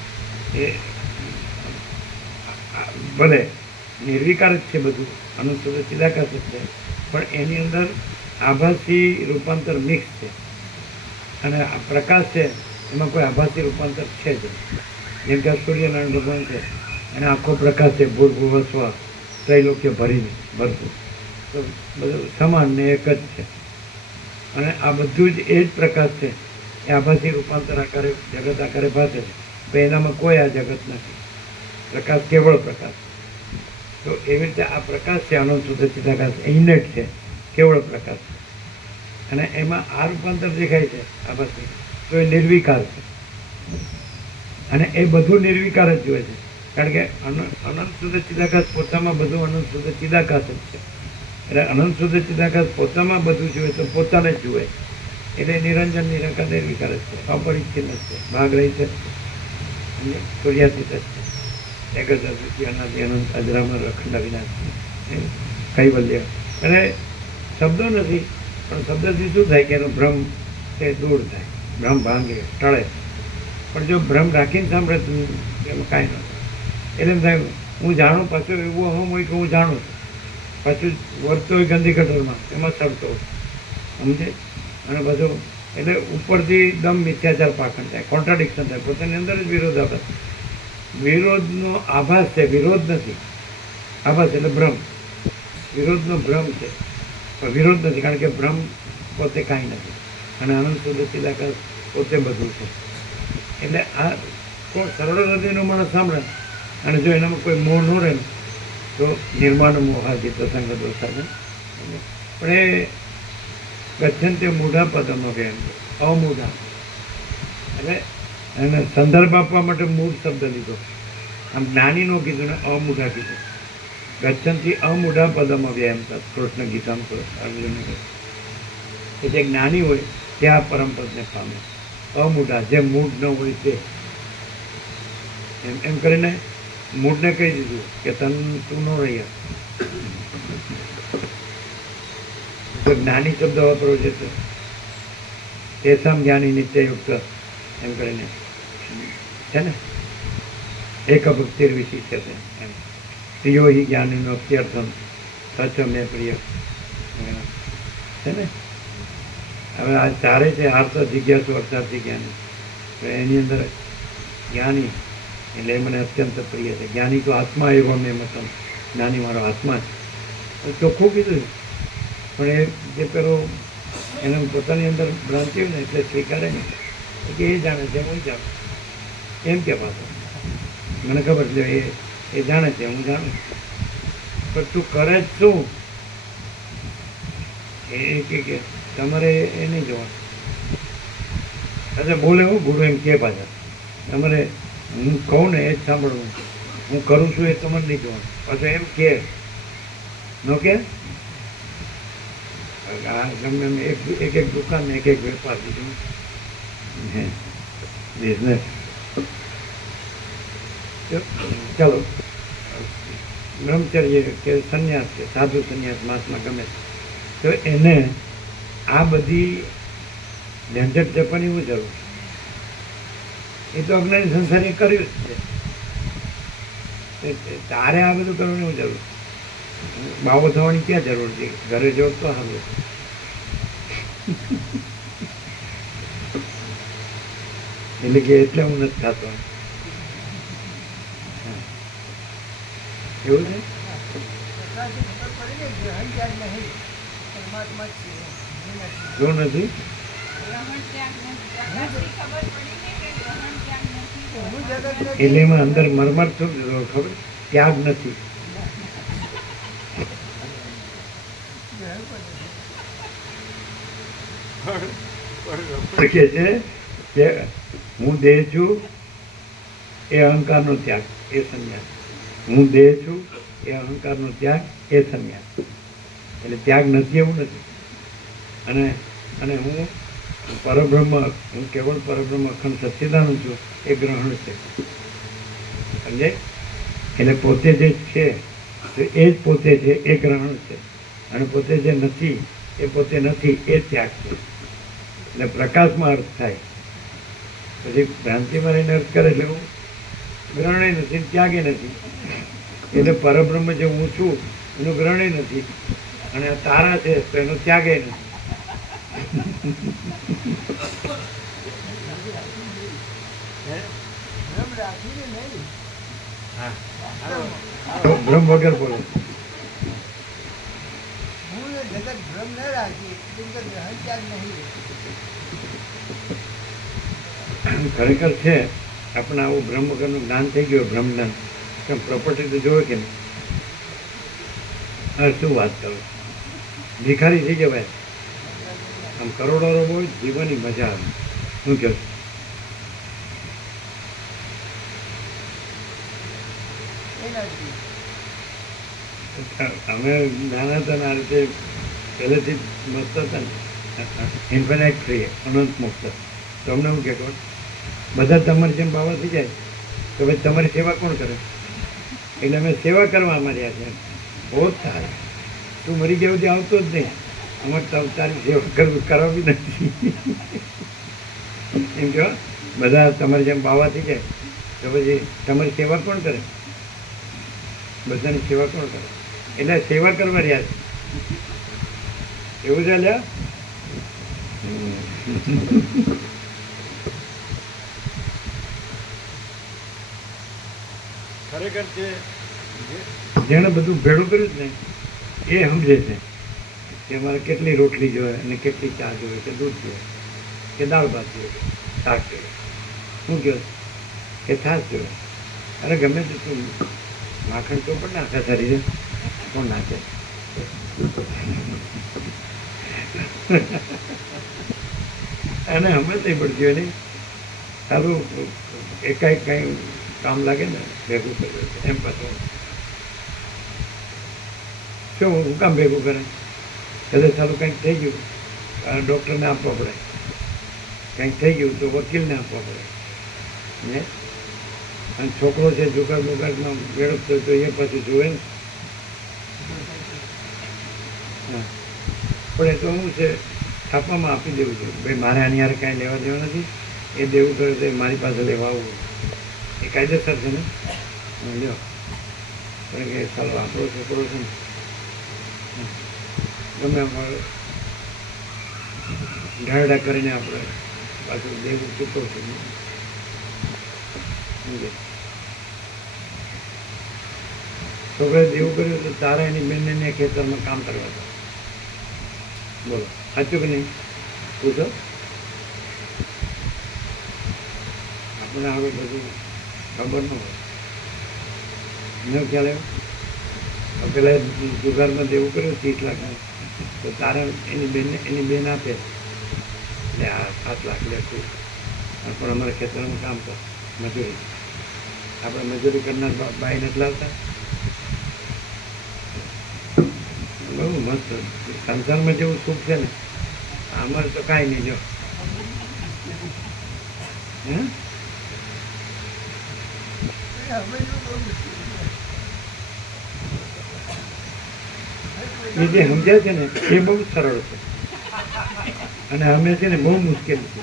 એ ભલે નિર્વિકાર જ છે, બધું અનુસૂત્ર ચિદાકાશ જ છે, પણ એની અંદર આભાસી રૂપાંતર મિક્સ છે. અને આ પ્રકાશ છે એમાં કોઈ આભાસી રૂપાંતર છે જ. જેમ કે સૂર્યનારાયણ ભગવાન છે અને આખો પ્રકાશ છે, ભૂર્ભુવ સ્વ ત્રૈલોક્ય ભરીને ભરતું, તો બધું સમાન ને એક જ છે. અને આ બધું જ એ જ પ્રકાશ છે, એ આભાસી રૂપાંતર આકારે જગત આકારે ભાસે છે. તો એનામાં કોઈ આ જગત નથી, પ્રકાશ કેવળ પ્રકાશ. તો એવી રીતે આ પ્રકાશ છે, અનંત શુદ્ધ ચિદાકાશ ઇનેટ છે, કેવળ પ્રકાશ. અને એમાં આ રૂપાંતર દેખાય છે આભાસી, તો એ નિર્વિકાર છે. અને એ બધું નિર્વિકાર જ જુએ છે, કારણ કે અનંત શુદ્ધ ચિદાકાશ પોતામાં બધું અનંત શુદ્ધ ચિદાકાશ જ છે. એટલે અનંત શુદ્ધ ચિદાકાશ પોતામાં બધું જુએ તો પોતાને જ જુએ. એટલે નિરંજન નિરાકાર નિર્વિકાર જ છે, અપરિચ્છિન્ન જ છે, ભાગ રહી છે, સૂર્યાતીત જ છે. એક જ અદ્વિતીય અનાદિ અનંત અજરામર અખંડ વિનાશી કૈવલ્ય. એટલે શબ્દો નથી, પણ શબ્દથી શું થાય કે એનો ભ્રમ એ દૂર થાય, ભ્રમ ભાંગે, ટળે. પણ જો ભ્રમ રાખીને સાંભળે તો એમાં કાંઈ ન થાય. એટલે એમ થાય હું જાણું, પાછું એવું અહમ હોય કે હું જાણું છું, પાછું વર્તતો હોય ગંદી ગટરમાં, એમાં ચડતો હોય, સમજે? અને બધું એટલે ઉપરથી દમ મિથ્યાચાર પાખંડ થાય, કોન્ટ્રાડિક્શન થાય, પોતાની અંદર જ વિરોધાભાસ. વિરોધનો આભાસ છે, વિરોધ નથી. આભાસ એટલે ભ્રમ. વિરોધનો ભ્રમ છે, પણ વિરોધ નથી, કારણ કે ભ્રમ પોતે કાંઈ નથી અને આનંદ શુદ્ધ ચિદાકાશ પોતે બધું છે. એટલે આ કોઈ સરળ હૃદયનો માણસ સાંભળે અને જો એનામાં કોઈ મોહ ન રહે ને તો નિર્માણ મોહાજી પ્રસંગ દોષાને. પણ એ ગચ્છન્તે મૂઢા પદમાં ગયા, અમૂઢા એટલે એને સંદર્ભ આપવા માટે મૂળ શબ્દ લીધો. આમ જ્ઞાની નો કીધું ને અમૂઢા કીધું. ગચ્છન્તિ અમૂઢા પદમાં ગયા એમ કૃષ્ણ ગીતામાં અર્જુનને કહે કે જે જ્ઞાની હોય તે આ પરમ પદને પામે. અમૂઢા જે મૂઢ ન હોય તે, એમ કરીને મૂઢને કહી દીધું કે તું ન રહી. તો જ્ઞાની શબ્દ વાપરવો છે તો તેસામ જ્ઞાની નિત્યયુક્ત એમ કરીને છે ને, એક ભક્તિર વિશિષ્ય છે એમ. પ્રિયો હિ જ્ઞાનીનો અત્યર્થમ સચ મેં પ્રિય છે ને. હવે આ ચારે છે આર્થ જિજ્ઞાસુ અર્થાર્થી જ્ઞાની. એની અંદર જ્ઞાની એટલે એ મને અત્યંત પ્રિય છે. જ્ઞાની તો આત્મા એવો મેં મતલબ જ્ઞાની મારો આત્મા છે, ચોખ્ખું કીધું. પણ એ જે પેલો એને પોતાની અંદર ભ્રાંતિ હોય ને એટલે સ્વીકારે નહીં કે એ જાણે છે હું જાણું એમ કે પાછો મને ખબર છે એ જાણે છે હું જાણું, પણ તું કરે જ શું એ કે તમારે એ નહીં જોવાનું. અચ્છા બોલે હું બોલું એમ કે પાછા તમારે હું કહું ને એ જ સાંભળવું, હું કરું છું એ તમારે નહીં જોવાનું. પાછું એમ કે ન કે ગમે એમ એક એક દુકાન ને એક એક વેપાર દીધું બિઝનેસ. ચાલો બ્રહ્મચર્ય કે સંન્યાસ છે, સાધુ સંન્યાસ મહાત્મા ગમે તો એને આ બધી ઝંઝટ જપવાની હું જરૂર? એ તો અજ્ઞાની સંસારી કર્યું જ છે, તારે આ બધું કરવાની હું જરૂર? બાવો થવાની ક્યાં જરૂર છે? ઘરે જોર તો સારું. એટલે કે એટલે હું નથી થતો એવું છે. જો નથી એટલે એમાં અંદર મરમર શું ખબર? ત્યાગ નથી. કે છે કે હું દેહ છું એ અહંકારનો ત્યાગ એ સંન્યાસ. હું દેહ છું એ અહંકારનો ત્યાગ એ સંન્યાસ. એટલે ત્યાગ નથી એવું નથી. અને અને હું પરબ્રહ્મ, હું કેવળ પરબ્રહ્મ અખંડ સચ્ચિદાનંદ છું એ ગ્રહણ છે, સમજે? એટલે પોતે જે છે તો એ જ પોતે છે એ ગ્રહણ છે, અને પોતે જે નથી એ પોતે નથી એ ત્યાગ છે. એટલે પ્રકાશમાં અર્થ થાય. પછી ભ્રાંતિમાં રહીને અર્થ કરે એટલે હું ગ્રહણે નથી, ત્યાગે નથી. એટલે પરબ્રહ્મ જે હું છું એનું ગ્રહણે નથી, અને આ તારા છે તો એનો ત્યાગે નથી. ભ્રમ વગર બોલો. ખરેખર છે આપણે આવું બ્રહ્મ વગરનું જ્ઞાન થઈ ગયું, બ્રહ્મ જ્ઞાન. પ્રોપર્ટી તો જોવે કે નહીં? હા, શું વાત કરો, ભિખારી થઈ જવાય. આમ કરોડો રોબો જીવવાની મજા આવે. શું કહો? અમે નાના હતા ને આ રીતે પહેલેથી મસ્ત હતા ને, ઇન્ફિનાઇટ ફ્રી, અનંત મુક્ત. તો અમને શું કહેતો, બધા તમારી જેમ બાવા થઈ જાય તો ભાઈ તમારી સેવા કોણ કરે? એટલે અમે સેવા કરવા અમારી છે. બહુ જ સારું, તું મરી ગયા સુધી આવતો જ નહીં. અમારે તારી સેવા કરવી કરાવવી નથી. એમ કહો, બધા તમારી જેમ બાવા થઈ જાય તો પછી તમારી સેવા કોણ કરે? બધાની સેવા કોણ કરે? એટલે સેવા કરવા રહ્યા છે એવું ચાલ્યા. ખરેખર જે જેણે બધું ભેળું કર્યું છે ને એ સમજે છે કે અમારે કેટલી રોટલી જોઈએ અને કેટલી ચા જોઈએ કે દૂધ જોઈએ કે દાળ ભાત જોઈએ શાક જોઈએ શું કહો કે છાશ જોઈએ. અરે ગમે તે તું માખણ તો પણ નાખે શરીરે કોણ નાખે? અને અમે થઈ પડતી હોય ને સારું એકાએક કાંઈ કામ લાગે ને ભેગું કર્યું એમ પાછું શું હું કામ ભેગું કરે? કદાચ સારું કંઈક થઈ ગયું ડૉક્ટરને આપવા પડે, કંઈક થઈ ગયું તો વકીલને આપવા પડે ને. અને છોકરો છે જુગાર બુગારમાં વેડપતો તો એ પાછું જોવે ને. હા પણ એ તો શું છે છાપામાં આપી દેવું જોઈએ ભાઈ મારે આની યાર કાંઈ લેવા દેવા નથી, એ દેવું કરે તો મારી પાસે લેવા આવવું એ કાયદેસર છે ને. લ્યો પણ કે ચાલો આપણો છોકરો છે ને ગમે અમારે ઢારડા કરીને આપણે પાછું દેવું ચૂકવશું. છોકરાએ દેવું કર્યું તો તારા એની બેનને ખેતરમાં કામ કરવા હતા. બોલો સાચું કે નહીં? પૂછો. આપણને હવે બધું ખબર ન હોય ન ખ્યાલ આવ્યો. પેલા જુગારમાં દેવું કર્યું 30 લાખનું તો તારા એની બેન આપે એટલે આ 7 લાખ લે તું પણ અમારા ખેતરમાં કામ કર મજૂરી. આપણે મજૂરી કરનાર બાઈ નથી લાવતા. બહુ મસ્ત સંસારમાં જેવું સુખ છે ને અમારે તો કાંઈ નહીં. જો એ જે સમજ્યા છે ને એ બહુ સરળ છે અને અમે છે ને બહુ મુશ્કેલ છે.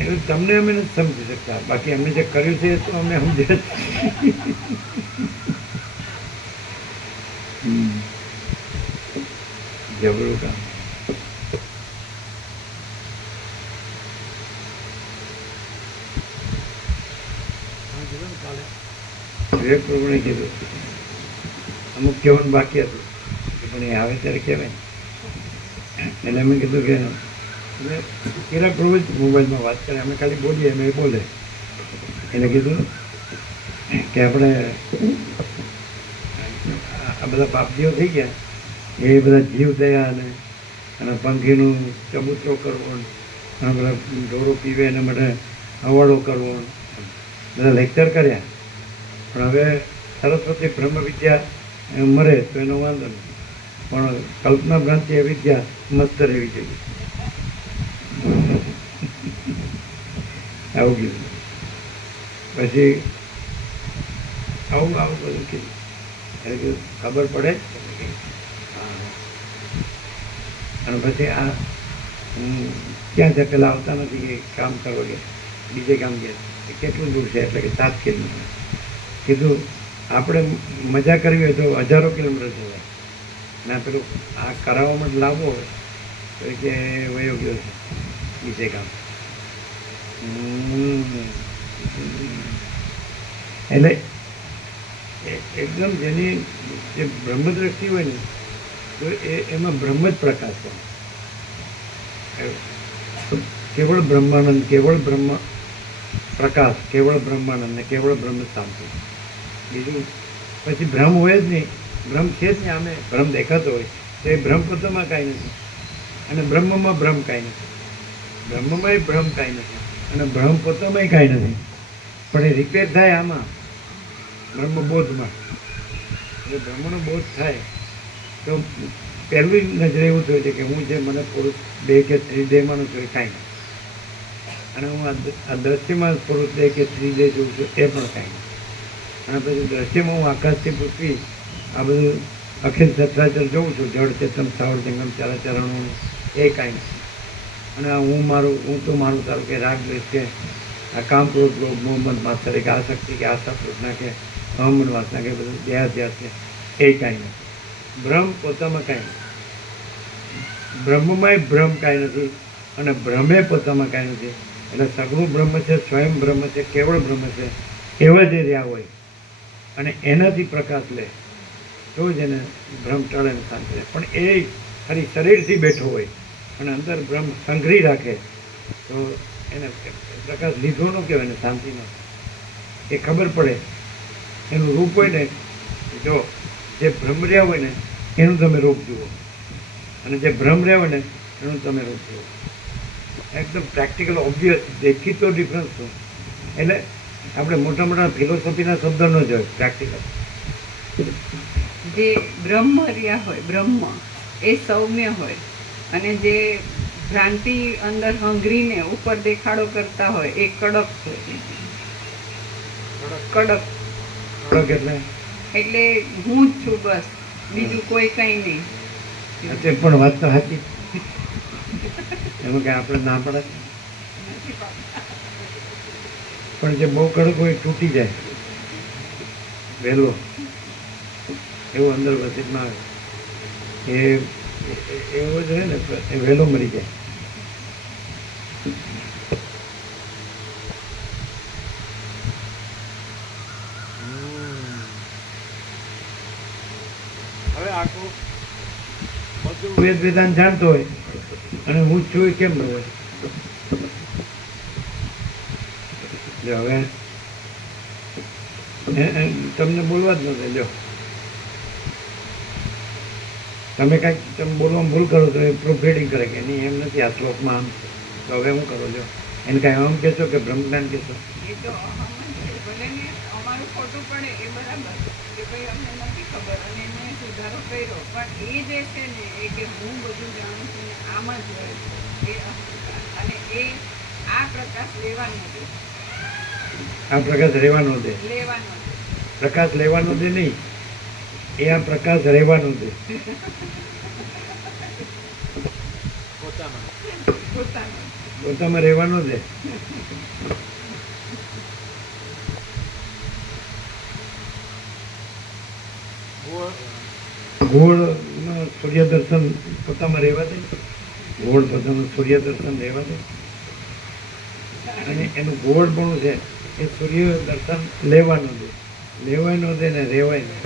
એવું તમને અમે નથી સમજી શકતા, બાકી અમે જે કર્યું છે તો અમે સમજે. જબરું કામ. વિવેક પ્રભુને કીધું અમુક કહેવાનું બાકી હતું પણ એ આવે ત્યારે કહેવાય. એટલે અમે કીધું કે પેલા પ્રભુ જ મોબાઈલમાં વાત કરે, અમે ખાલી બોલીએ અમે બોલે. એને કીધું કે આપણે આ બધા પાપજીઓ થઈ ગયા એ બધા જીવ થયા અને પંખીનું ચબૂતરો કરવો અને બધા ઢોરો પીવે એના માટે અવાડો કરવો બધા લેક્ચર કર્યા. પણ હવે સરસ્વતી બ્રહ્મ વિદ્યા મરે તો એનો વાંધો નહીં, પણ કલ્પના ભ્રાંતિ એ વિદ્યા મસ્ત રહેવી જોઈએ. આવું કીધું. પછી આવું બધું કીધું એટલે ખબર પડે. અને પછી આ ક્યાં છે પેલા આવતા નથી કે કામ કરવા ગયા બીજે કામ ગયા કેટલું દૂર છે એટલે કે 7 કિલોમીટર. કીધું આપણે મજા કરવી હોય તો 1000 કિલોમીટર જવાય ના પેલું આ કરાવવામાં જ લાવવો હોય તો કે વયો ગયો છે બીજે કામ. એટલે એકદમ જેની જે બ્રહ્મદ્રષ્ટિ હોય ને તો એમાં બ્રહ્મ જ પ્રકાશ હોય. કેવળ બ્રહ્માનંદ, કેવળ બ્રહ્મ પ્રકાશ, કેવળ બ્રહ્માનંદ ને કેવળ બ્રહ્મ શાંતિ. બીજું પછી ભ્રમ હોય જ નહીં. ભ્રમ છે જ નહીં. આમે ભ્રમ દેખાતો હોય તો એ બ્રહ્મ પોતામાં કાંઈ નથી અને બ્રહ્મમાં ભ્રમ કાંઈ નથી. બ્રહ્મમાં ભ્રમ કાંઈ નથી અને બ્રહ્મ પોતામાં કાંઈ નથી. પણ એ રિપેર થાય આમાં બ્રહ્મબોધમાં. એટલે બ્રહ્મનો બોધ થાય તો પહેલી નજરે એવું થયું છે કે હું જે મને પુરુષ 2 કે 3 દેહ માનું છું એ કાંઈ નહીં અને હું આ દ્રશ્યમાં પુરુષ 2 કે 3 દેહ જોઉં છું એ પણ કાંઈ નહીં. અને પછી દ્રશ્યમાં હું આકાશથી પૃથ્વી આ બધું અખિલ સચરાચર જોઉં છું જળ ચેતન સ્થાવર જંગમ ચારાચરણો એ કાંઈ નહીં. અને હું તો મારું તારું કે રાગ દ્વેષ કે આ કામ ક્રોધ લોભ મોહમ્મદ માત્સર કે આસક્તિ કે આશા તૃષ્ણા કે અહમન વાસના કે બધું દેહાધ્યાસ કે એ કાંઈ નથી. બ્રહ્મ પોતામાં કાંઈ નથી, બ્રહ્મમાંય ભ્રમ કાંઈ નથી અને ભ્રમે પોતામાં કાંઈ નથી. એટલે સગળું બ્રહ્મ છે, સ્વયં બ્રહ્મ છે, કેવળ બ્રહ્મ છે, એવા જે રહ્યા હોય અને એનાથી પ્રકાશ લે તો જ એને ભ્રમ ટળે ને શાંતિ રહે. પણ એ ખાલી શરીરથી બેઠો હોય અને અંદર બ્રહ્મ સંઘરી રાખે તો એને પ્રકાશ લીધો ન કહેવાય ને શાંતિ ન. એ ખબર પડે એનું રૂપ હોય ને, જો જે ભ્રમ રહ્યા હોય ને એનું તમે રૂપ જુઓ અને જે ભ્રમ રહ્યા હોય ને એનું તમે રૂપ જુઓ. એકદમ પ્રેક્ટિકલ ઓબ્વિયસ દેખીતો ડિફરન્સ શું. એટલે આપણે મોટા મોટા ફિલોસોફીના શબ્દો ન જોઈએ, પ્રેક્ટિકલ. જે બ્રહ્મ રહ્યા હોય, બ્રહ્મ એ સૌમ્ય હોય અને જે ભ્રાંતિ અંદર હંગરીને ઉપર દેખાડો કરતા હોય એ કડક હોય. કડક કડક એટલે એટલે હું જ છું, બસ બીજું કોઈ કઈ નહીં. તે પણ વાત તો સાચી, એમાં કઈ આપણે ના પડે. પણ જે બહુ કડક હોય તૂટી જાય વહેલો, એવું અંદર વસીતમાં આવે એવો જ રહે ને એ વહેલો મરી જાય. હવે આખું બધું વેદ વેદાંત જાણતો હોય અને હું જ છું એ કેમ ન હોય? જો હવે તમને બોલવા જ નથી. જો તમે કાંઈક તમે બોલવામાં ભૂલ કરો તો એ પ્રોફેડિંગ કરે કે નહીં એમ નથી, આ શ્લોકમાં આમ. તો હવે હું કરો? જો એને કાંઈ આમ કહેશો કે બ્રહ્મજ્ઞાન કહેશો? એ તો અહમ જ છે. ભલે ને અમારું ખોટું પડે એ બરાબર કે ભાઈ અમને નથી ખબર અને એને સુધારો કર્યો, પણ એ જે છે ને એ કે હું બધું જાણું છું ને આમ જ રહે છે એ અહંકાર. અને એ આ પ્રકાશ લેવાનો છે, આ પ્રકાશ રહેવાનો દે, લેવાનો છે. પ્રકાશ લેવાનો દે નહીં, એ આ પ્રકાશ રહેવાનો દે. પોતામાં પોતાનો પોતામાં રહેવાનો દે. ગોળ સૂર્ય દર્શન પોતામાં રહેવા દે, ગોળ પોતાનું સૂર્ય દર્શન રહેવા દે. અને એનું ગોળ પણ છે એ સૂર્ય દર્શન લેવાનું દે, લેવાય ન દે ને રહેવાય નહીં.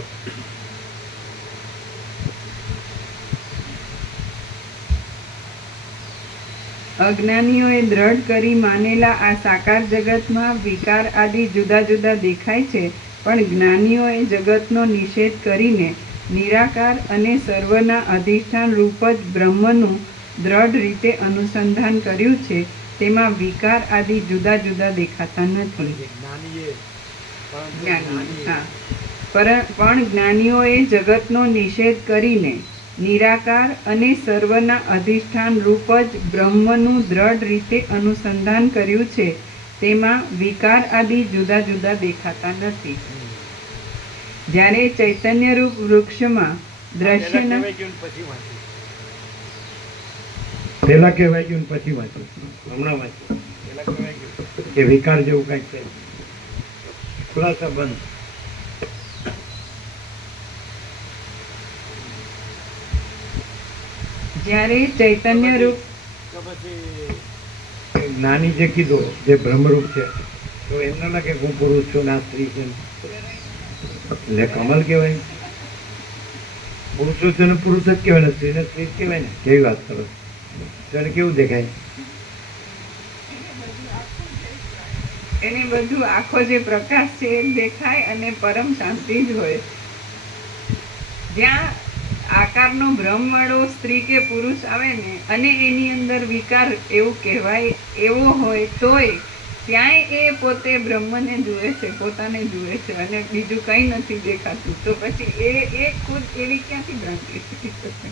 અજ્ઞાનીઓએ દ્રઢ કરી માનેલા આ સાકાર જગતમાં વિકાર આદિ જુદા જુદા દેખાય છે, પણ જ્ઞાનીઓએ જગતનો નિષેધ કરીને નિરાકાર અને સર્વના અધિષ્ઠાન રૂપ જ બ્રહ્મનું દ્રઢ રીતે અનુસંધાન કર્યું છે. તેમાં વિકાર આદિ જુદા જુદા દેખાતા નથી. જ્ઞાનીએ જ્ઞાની, હા. પણ જ્ઞાનીઓએ જગતનો નિષેધ કરીને નિરાકાર અને સર્વના અધિષ્ઠાન રૂપ જ બ્રહ્મનું દ્રઢ રીતે અનુસંધાન કર્યું છે. તેમાં વિકાર આદિ જુદા જુદા દેખાતા નથી. જ્યારે ચૈતન્ય રૂપ વૃક્ષમાં દ્રશ્યના પછી વાંચી પહેલા કહેવાય ગયું ને પછી વાંચ્યું, હમણાં વાંચ્યું પેલા કહેવાય ગયું કે વિકાર જેવું કાંઈક છે. ખુલાસા બંધ. જ્યારે ચૈતન્ય રૂપ તો પછી જ્ઞાની જે કીધો જે બ્રહ્મરૂપ છે તો એમ ના લાગે હું પુરુષ છું ને આ સ્ત્રી છે. એટલે કમલ કહેવાય, પુરુષો છે ને પુરુષ જ કહેવાય ને સ્ત્રીને સ્ત્રી જ કહેવાય ને. કેવી વાત કરો? ત્યારે કેવું દેખાય? એને બધું આખો જે પ્રકાશ છે એ દેખાય અને પરમ શાંતિ જ હોય. જ્યાં આકારનો ભ્રમ વાળો સ્ત્રી કે પુરુષ આવે ને અને એની અંદર વિકાર એવું કહેવાય એવો હોય તોય ત્યાંય એ પોતે બ્રહ્મને જુએ છે, પોતાને જુએ છે અને બીજું કંઈ નથી દેખાતું. તો પછી એ ખુદ એવી ક્યાંથી ભ્રાંતિ થઈ શકે?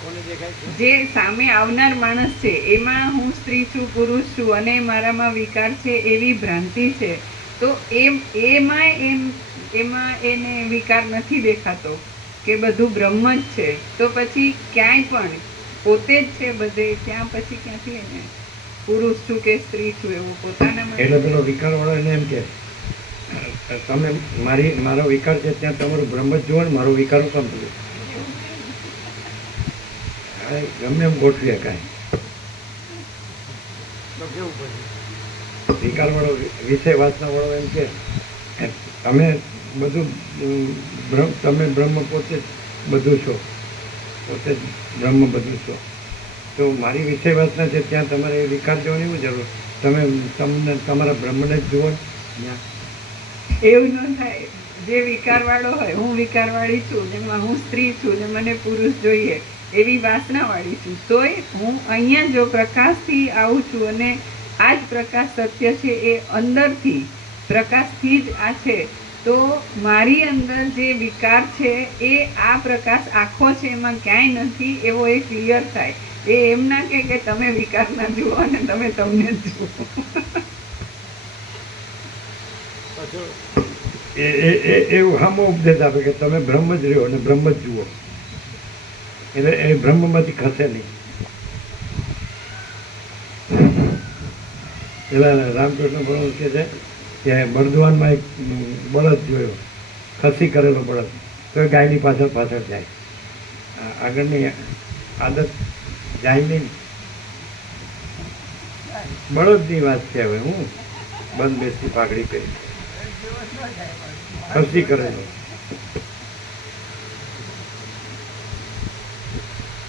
કોને દેખાય છે? જે સામે આવનાર માણસ છે એમાં હું સ્ત્રી છું, પુરુષ છું અને મારામાં વિકાર છે એવી ભ્રાંતિ છે, તો એમાં એને વિકાર નથી દેખાતો કે બધું બ્રહ્મ જ છે. તો પછી ક્યાંય પણ પોતે જ છે બધે, ત્યાં પછી ક્યાંથી એને પુરુષ છું કે સ્ત્રી છું એવું પોતાનામાં એટલે પેલો વિકાર વાળો એને એમ કે તમે મારો વિકાર છે ત્યાં તમારું બ્રહ્મ જ જુઓ ને, મારો વિકાર કેમ જુઓ? ગમે એમ ગોઠવીએ કાંઈ. તો કેવું પછી વિકાર વાળો વિષય વાસના વાળો એમ કે તમે બધું તમે બ્રહ્મ પોતે જ બધું છો, પોતે જ બ્રહ્મ બધું છો, તો મારી વિષય વાસના છે ત્યાં તમારે એ વિકાર જોવાની શું જરૂર? તમને તમારા બ્રહ્મને જ જુઓ ને ત્યાં. એવું ન થાય. જે વિકાર વાળો હોય, હું વિકાર વાળી છું, જેમાં હું સ્ત્રી છું ને મને પુરુષ જોઈએ એવી વાસના વાળી છું, તોય હું અહીંયા જો પ્રકાશથી આવું છું અને આ જ પ્રકાશ સત્ય છે, એ અંદરથી પ્રકાશથી જ આ છે, તો મારી અંદર જે વિકાર છે એ આ પ્રકાશ આખો છે, એમાં ક્યાંય નથી એવો એ ક્લિયર થાય. એ એમ ના કે તમે વિકાર ના જુઓ અને તમે તમને જ જુઓ. પાછું એવું સામો ઉપદેશ આપે કે તમે બ્રહ્મ જ રહ્યો અને બ્રહ્મ જ જુઓ, એટલે એ બ્રહ્મમાંથી ખસે નહીં. પેલા રામકૃષ્ણ પરમહંસ કહે છે કે બળદવાનમાં એક બળદ જોયો, ખસી કરેલો બળદ, તો એ ગાયની પાછળ પાછળ જાય, આગળની આદત જાય નહીં. બળદની વાત છે. હવે હું બંધ બેસતી પાઘડી કરી ખસી કરેલો.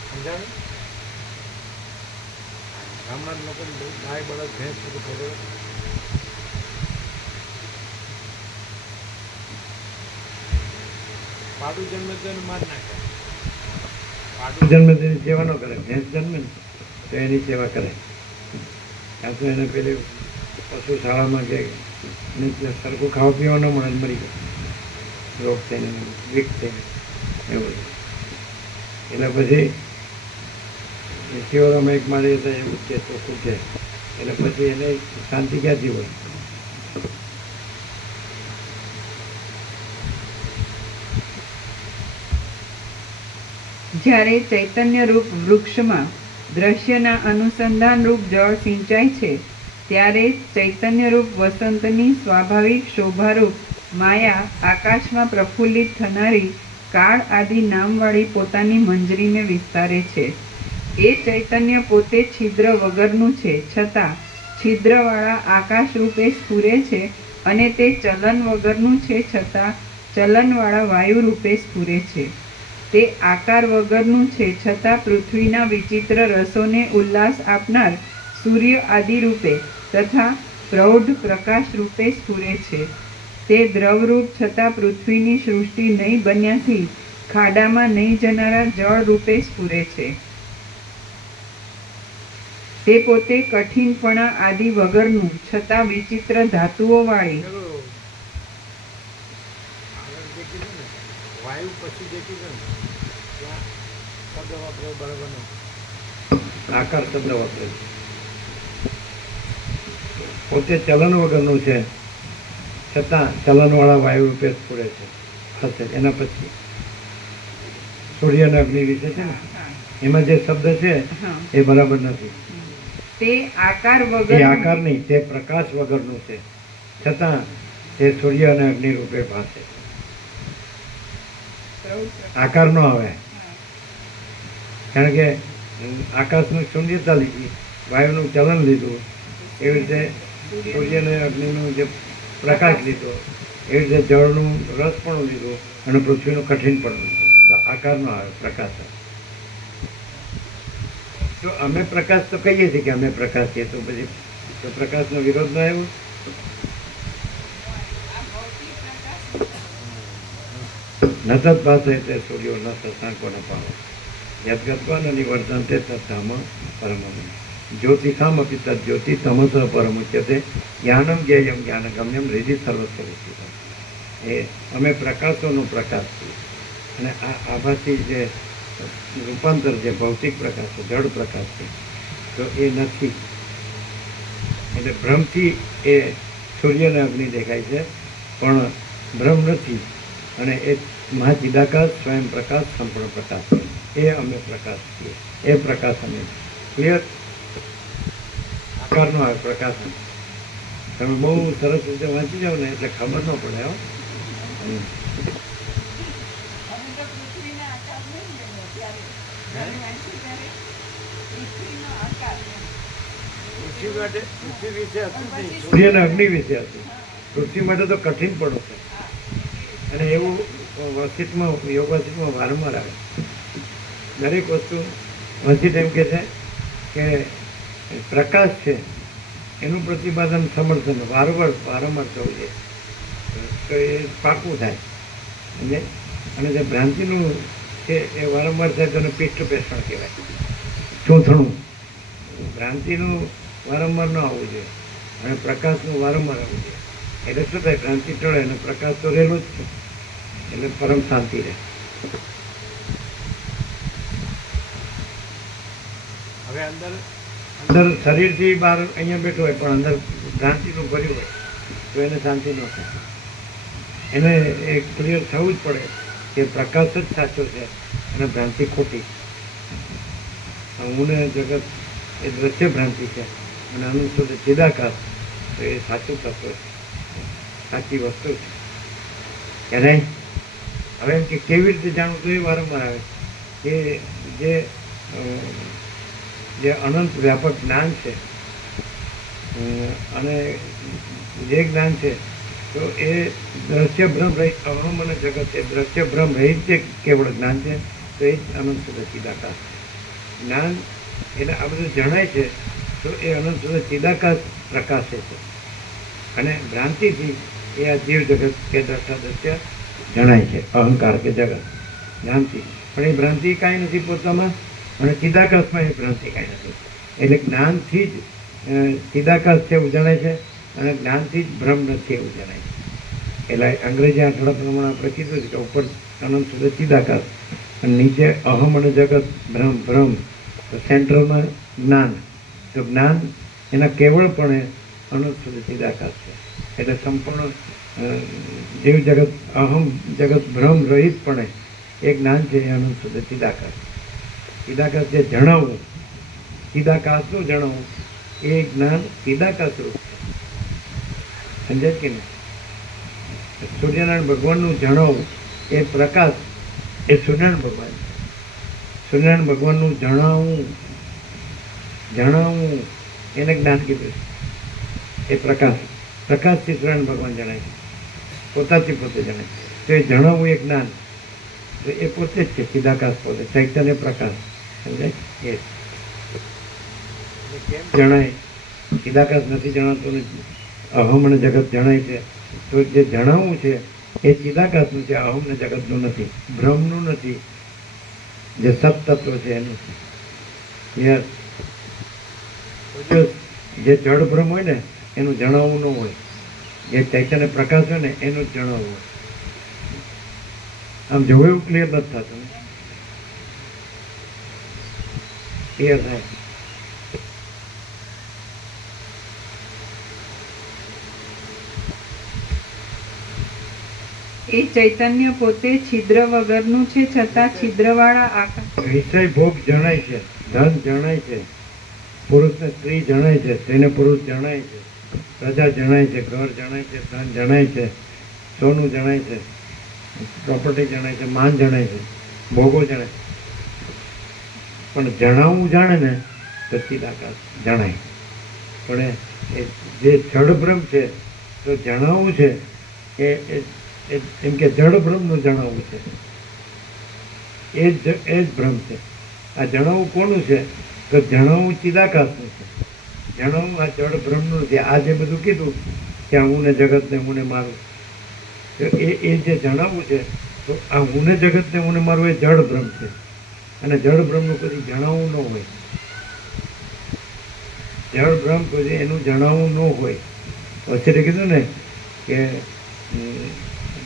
સમજાવે ગામના લોકો ગાય બળદ ભેંસ બધું ખબર પાડું જન્મે તો એને માર નાખે. પાડું જન્મે તેની સેવા ન કરે, ભેંસ જન્મે ને તો એની સેવા કરે. ત્યાં તો એને પેલી પશુ શાળામાં કે સરખું ખાવા પીવા ન મળે, મરી ગયો, રોગ થઈને વીક થઈને એવું. એટલે પછી શિવરામાં એક મારી હતા એવું છે ચોખ્ખું છે, એટલે પછી એને શાંતિ ક્યાંથી હોય? જ્યારે ચૈતન્ય રૂપ વૃક્ષમાં દ્રશ્યના અનુસંધાન રૂપ જળ સિંચાય છે, ત્યારે ચૈતન્ય રૂપ વસંતની સ્વાભાવિક શોભારૂપ માયા આકાશમાં પ્રફુલ્લિત થનારી કાળ આદિ નામવાળી પોતાની મંજરીને વિસ્તારે છે. એ ચૈતન્ય પોતે છિદ્ર વગરનું છે, છતાં છિદ્રવાળા આકાશ રૂપે સ્ફુરે છે, અને તે ચલન વગરનું છે, છતાં ચલનવાળા વાયુ રૂપે સ્ફુરે છે. તે આકાર વગરનું છે, છતાં પૃથ્વીના વિચિત્ર રસોને ઉલ્લાસ આપનાર સૂર્ય આદિ રૂપે તથા પ્રૌઢ પ્રકાશ રૂપે સ્ફુરે છે. તે દ્રવરૂપ છતાં પૃથ્વીની સૃષ્ટિ નહીં બન્યાથી ખાડામાં નહીં જનારા જળ રૂપે સ્ફુરે છે. તે પોતે કઠિનપણા આદિ વગરનું છતાં વિચિત્ર ધાતુઓ વાળી પેલું આગળ જે કીધું ને વાયુ પછી જે કીધું ને ત્યાં શબ્દ વાપરો બરાબર નહીં. આકાર શબ્દ વાપરે છે. પોતે ચલન વગરનું છે, છતાં ચલનવાળા વાયુ રૂપે સ્ફુરે છે, હશે. એના પછી સૂર્ય અને અગ્નિ વિશે છે ને, એમાં જે શબ્દ છે હા, એ બરાબર નથી. તે આકાર એ વગર આકાર નહીં, તે પ્રકાશ વગરનું છે, છતાં તે સૂર્ય અને અગ્નિ રૂપે ભાસે. આકાર ન આવે, કારણ કે આકાશનું શૂન્યતા લીધી, વાયુનું ચલન લીધું, એવી રીતે સૂર્ય અને અગ્નિનું જે પ્રકાશ લીધો, એવી રીતે જળનું રસ પણ લીધું અને પૃથ્વીનું કઠિન પણ લીધું, તો આકાર ન આવે, પ્રકાશ આવે. તો અમે પ્રકાશ તો કહીએ છીએ કે અમે પ્રકાશ છીએ, તો પછી તો પ્રકાશનો વિરોધ ન આવ્યો? નતત ભાષે તે સૂર્યો ન શશાંકો ન પાવો યદ્ગત્વાન નિવર્તન્તે તત્ધામ પરમમ જ્યોતિષામપી તદ્જ્યોતિ તમસ પરમુચ્યતે જ્ઞાનમ જ્ઞેયમ જ્ઞાનગમ્યમ હૃદિ સર્વસ્વ વિદિતમ. એ અમે પ્રકાશોનો પ્રકાશ છીએ, અને આ આભાસી જે રૂપાંતર જે ભૌતિક પ્રકાશ છે, જળ પ્રકાશ છે, તો એ નથી. એટલે ભ્રમથી એ સૂર્ય અને અગ્નિ દેખાય છે, પણ ભ્રમ નથી, અને એ મહાચિદાકાશ સ્વયં પ્રકાશ સંપૂર્ણ પ્રકાશ છે. એ અમે પ્રકાશ છીએ. એ પ્રકાશ અમે ક્લિયર આકારનો આવે પ્રકાશન. તમે બહુ સરસ રીતે વાંચી જાઓ ને એટલે ખબર ન પડે. હો પૃથ્વી વિશે હતું જ નહીં. સૂર્ય અને અગ્નિ વિશે હતું. પૃથ્વી માટે તો કઠિન પણ છે. અને એવું વસિતમાં યોગ વસિતમાં વારંવાર આવે. દરેક વસ્તુ વસિત એમ કે છે કે પ્રકાશ છે એનું પ્રતિપાદન સમર્થન વારંવાર થવું જોઈએ તો એ પાકું થાય. અને જે ભ્રાંતિનું છે એ વારંવાર થાય તો એને પીષ્ઠ પેષણ કહેવાય, ચૂંથણું. ભ્રાંતિનું વારંવાર ન આવવું જોઈએ અને પ્રકાશનું વારંવાર આવવું જોઈએ. એટલે શું થાય? ભ્રાંતિ ટળે અને પ્રકાશ તો રહેલો જ છે, એટલે પરમ શાંતિ રહે. હવે અંદર અંદર શરીરથી બહાર અહીંયા બેઠો હોય પણ અંદર ભ્રાંતિનું ભર્યું હોય તો એને શાંતિ ન થાય. એને એ ક્લિયર થવું જ પડે કે પ્રકાશ જ સાચો છે અને ભ્રાંતિ ખોટી. હું ને જગત એ દ્રશ્ય ભ્રાંતિ છે અને અનુસૂદ ચિદાકાશ તો એ સાચું તત્વ છે, સાચી વસ્તુ છે. એને હવે એમ કે કેવી રીતે જાણવું તો એ વારંવાર આવે કે જે અનંત વ્યાપક જ્ઞાન છે અને જે જ્ઞાન છે તો એ દ્રશ્ય ભ્રમ રહિત અહમ અને જગત એ દ્રશ્ય ભ્રમ રહિત જે કેવળ જ્ઞાન છે તો એ જ અનંત સુધી ચિદાકાશ જ્ઞાન. એટલે આ બધું જણાય છે તો એ અનંત સુધી ચિદાકાશ પ્રકાશે છે અને ભ્રાંતિથી એ આ જીવ જગત કે દ્રષ્ટા દ્રશ્ય જણાય છે, અહંકાર કે જગત જ્ઞાનથી. પણ એ ભ્રાંતિ કાંઈ નથી પોતામાં અને ચિદાકાશમાં એ ભ્રાંતિ કાંઈ નથી. એટલે જ્ઞાનથી જ ચિદાકાશ છે એવું જણાય છે અને જ્ઞાનથી જ ભ્રમ નથી એવું જણાય છે. એટલે અંગ્રેજી આંકડા પ્રમાણે આપણે કીધું છે કે ઉપર અનંત સુધી ચિદાકાશ અને નીચે અહમ અને જગત ભ્રમ તો સેન્ટ્રલમાં જ્ઞાન. તો જ્ઞાન એના કેવળપણે અનંત સુધી ચિદાકાશ છે. એટલે સંપૂર્ણ જીવ જગત અહમ જગત ભ્રમ રહિતપણે એ જ્ઞાન છે એ અનંત સુધી ચિદાકાશ. ચિદાકાશ જે જણાવવું, ચિદાકાશનું જણાવવું એ જ્ઞાન ચિદાકાશ રૂપ છે. સમજાય કે નહીં? સૂર્યનારાયણ ભગવાનનું જણાવવું એ પ્રકાશ એ સૂર્યનારાયણ ભગવાન છે. સૂર્યનારાયણ ભગવાનનું જણાવવું એને જ્ઞાન કીધું છે. એ પ્રકાશથી સૂર્યનારાયણ ભગવાન જણાય છે, પોતાથી પોતે જણાય. તો એ જણાવવું એ જ્ઞાન તો એ પોતે જ છે, ચિદાકાશ પોતે, ચૈતન્ય પ્રકાશ. સમજાય? એ જણાય. ચિદાકાશ નથી જણાતો ને અહમ અને જગત જણાય છે તો જે જણાવવું છે એ ચિદાકાશનું છે, અહમ ને જગતનું નથી, ભ્રમનું નથી, જે સત્તત્વ છે એનું છે. જે જડ ભ્રમ હોય ને એનું જણાવવું ન હોય, જે ચૈતન્ય પ્રકાશ હોય ને એનું જ જણાવવું હોય. આમ જોવું એવું ક્લિયર નથી થતું. ક્લિયર થાય? એ ચૈતન્ય પોતે છિદ્ર વગરનું છે છતાં છિદ્રવાળા આકાશ. વિષય ભોગ જણાય છે, ધન જણાય છે, પુરુષને સ્ત્રી જણાય છે, સ્ત્રીને પુરુષ જણાય છે, પ્રજા જણાય છે, ઘર જણાય છે, ધન જણાય છે, સોનું જણાય છે, પ્રોપર્ટી જણાય છે, માન જણાય છે, ભોગો જણાય. પણ જણાવવું જાણે ને તો ચિદાકાશ જણાય. પણ એ જે જડભ્રમ છે તો જણાવવું છે એ એમ કે જડભ્રમનું જણાવવું છે એ જ ભ્રમ છે. આ જણાવવું કોનું છે તો જણાવવું ચિદાકાશનું છે. જણાવવું આ જડભ્રમનું નથી. આ જે બધું કીધું કે હું ને જગતને હું ને મારું, તો એ જે જણાવવું છે તો આ હું ને જગતને હું ને મારું એ જડભ્રમ છે અને જડભ્રમનું કદી જણાવવું ન હોય. જળભ્રમ કોઈ એનું જણાવવું ન હોય. વચ્ચે કીધું ને કે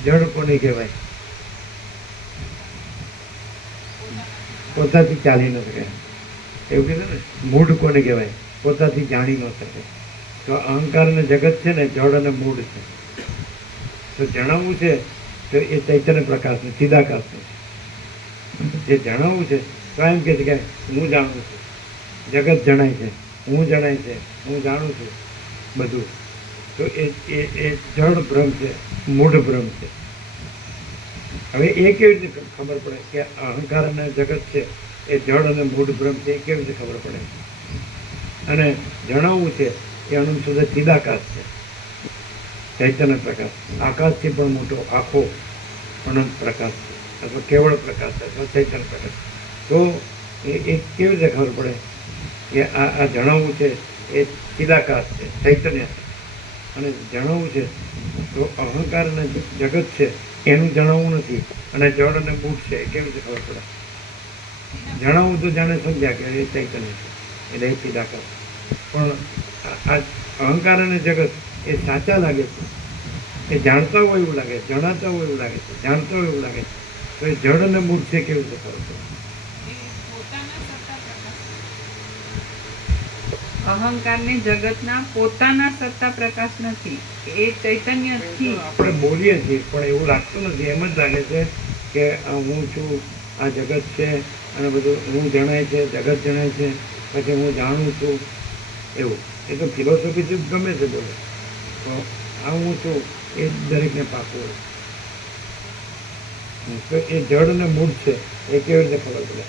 જળ કોને કહેવાય? પોતાથી ચાલી ન શકે. એવું કીધું ને. મૂઢ કોને કહેવાય? પોતાથી જાણી ન શકે. તો અહંકાર અને જગત છે ને જળ અને મૂઢ છે. તો જણાવવું છે તો એ ચૈતન્ય પ્રકાશનું, ચિદાકાશનું છે. જે જણાવવું છે તો એમ કહે છે કે હું જાણું છું, જગત જણાય છે, હું જણાય છે, હું જાણું છું બધું. તો એ જડ ભ્રમ છે, મૂઢ ભ્રમ છે. હવે એ કેવી રીતે ખબર પડે કે અહંકાર અને જગત છે એ જડ અને મૂઢ ભ્રમ છે, એ કેવી રીતે ખબર પડે? અને જણાવવું છે એ અનંત સુધી ચિદાકાશ છે, ચૈતન્ય પ્રકાશ. આકાશથી પણ મોટો આખો અનંત પ્રકાશ છે, અથવા કેવળ પ્રકાશ છે, અથવા ચૈતન્ય પ્રકાશ. તો એ કેવી રીતે ખબર પડે કે આ જણાવવું છે એ ચિદાકાશ છે, ચૈતન્ય છે, અને જણાવવું છે તો અહંકાર અને જગત છે એનું જણાવવું નથી, અને જળ અને મૂઢ છે એ કેવી રીતે ખબર પડે? જણાવવું તો જાણે સમજ્યા કે એ ચૈતન્ય છે એટલે એ ચિદાકાશ. પણ આ અહંકાર અને જગત એ સાચા લાગે છે, એ જાણતા હોય એવું લાગે, જણાતા હોય એવું લાગે છે, જાણતા હોય એવું લાગે છે. તો એ જળ અને મૂઢ છે કેવી રીતે ખબર પડે? અહંકાર ને જગતના પોતાના સત્તા પ્રકાશ નથી, એ ચૈતન્યથી. આપણે બોલીએ છીએ પણ એવું લાગતું નથી. એમ જ લાગે છે કે હું છું, આ જગત છે, અને બધું હું જણાય છે, જગત જણાય છે, પછી હું જાણું છું એવું. એ તો ફિલોસોફી ગમે તે બોલે, તો આ હું છું એ દરેકને પાકું હોય. તો એ જડ અને મૂળ છે એ કેવી રીતે ખબર પડે?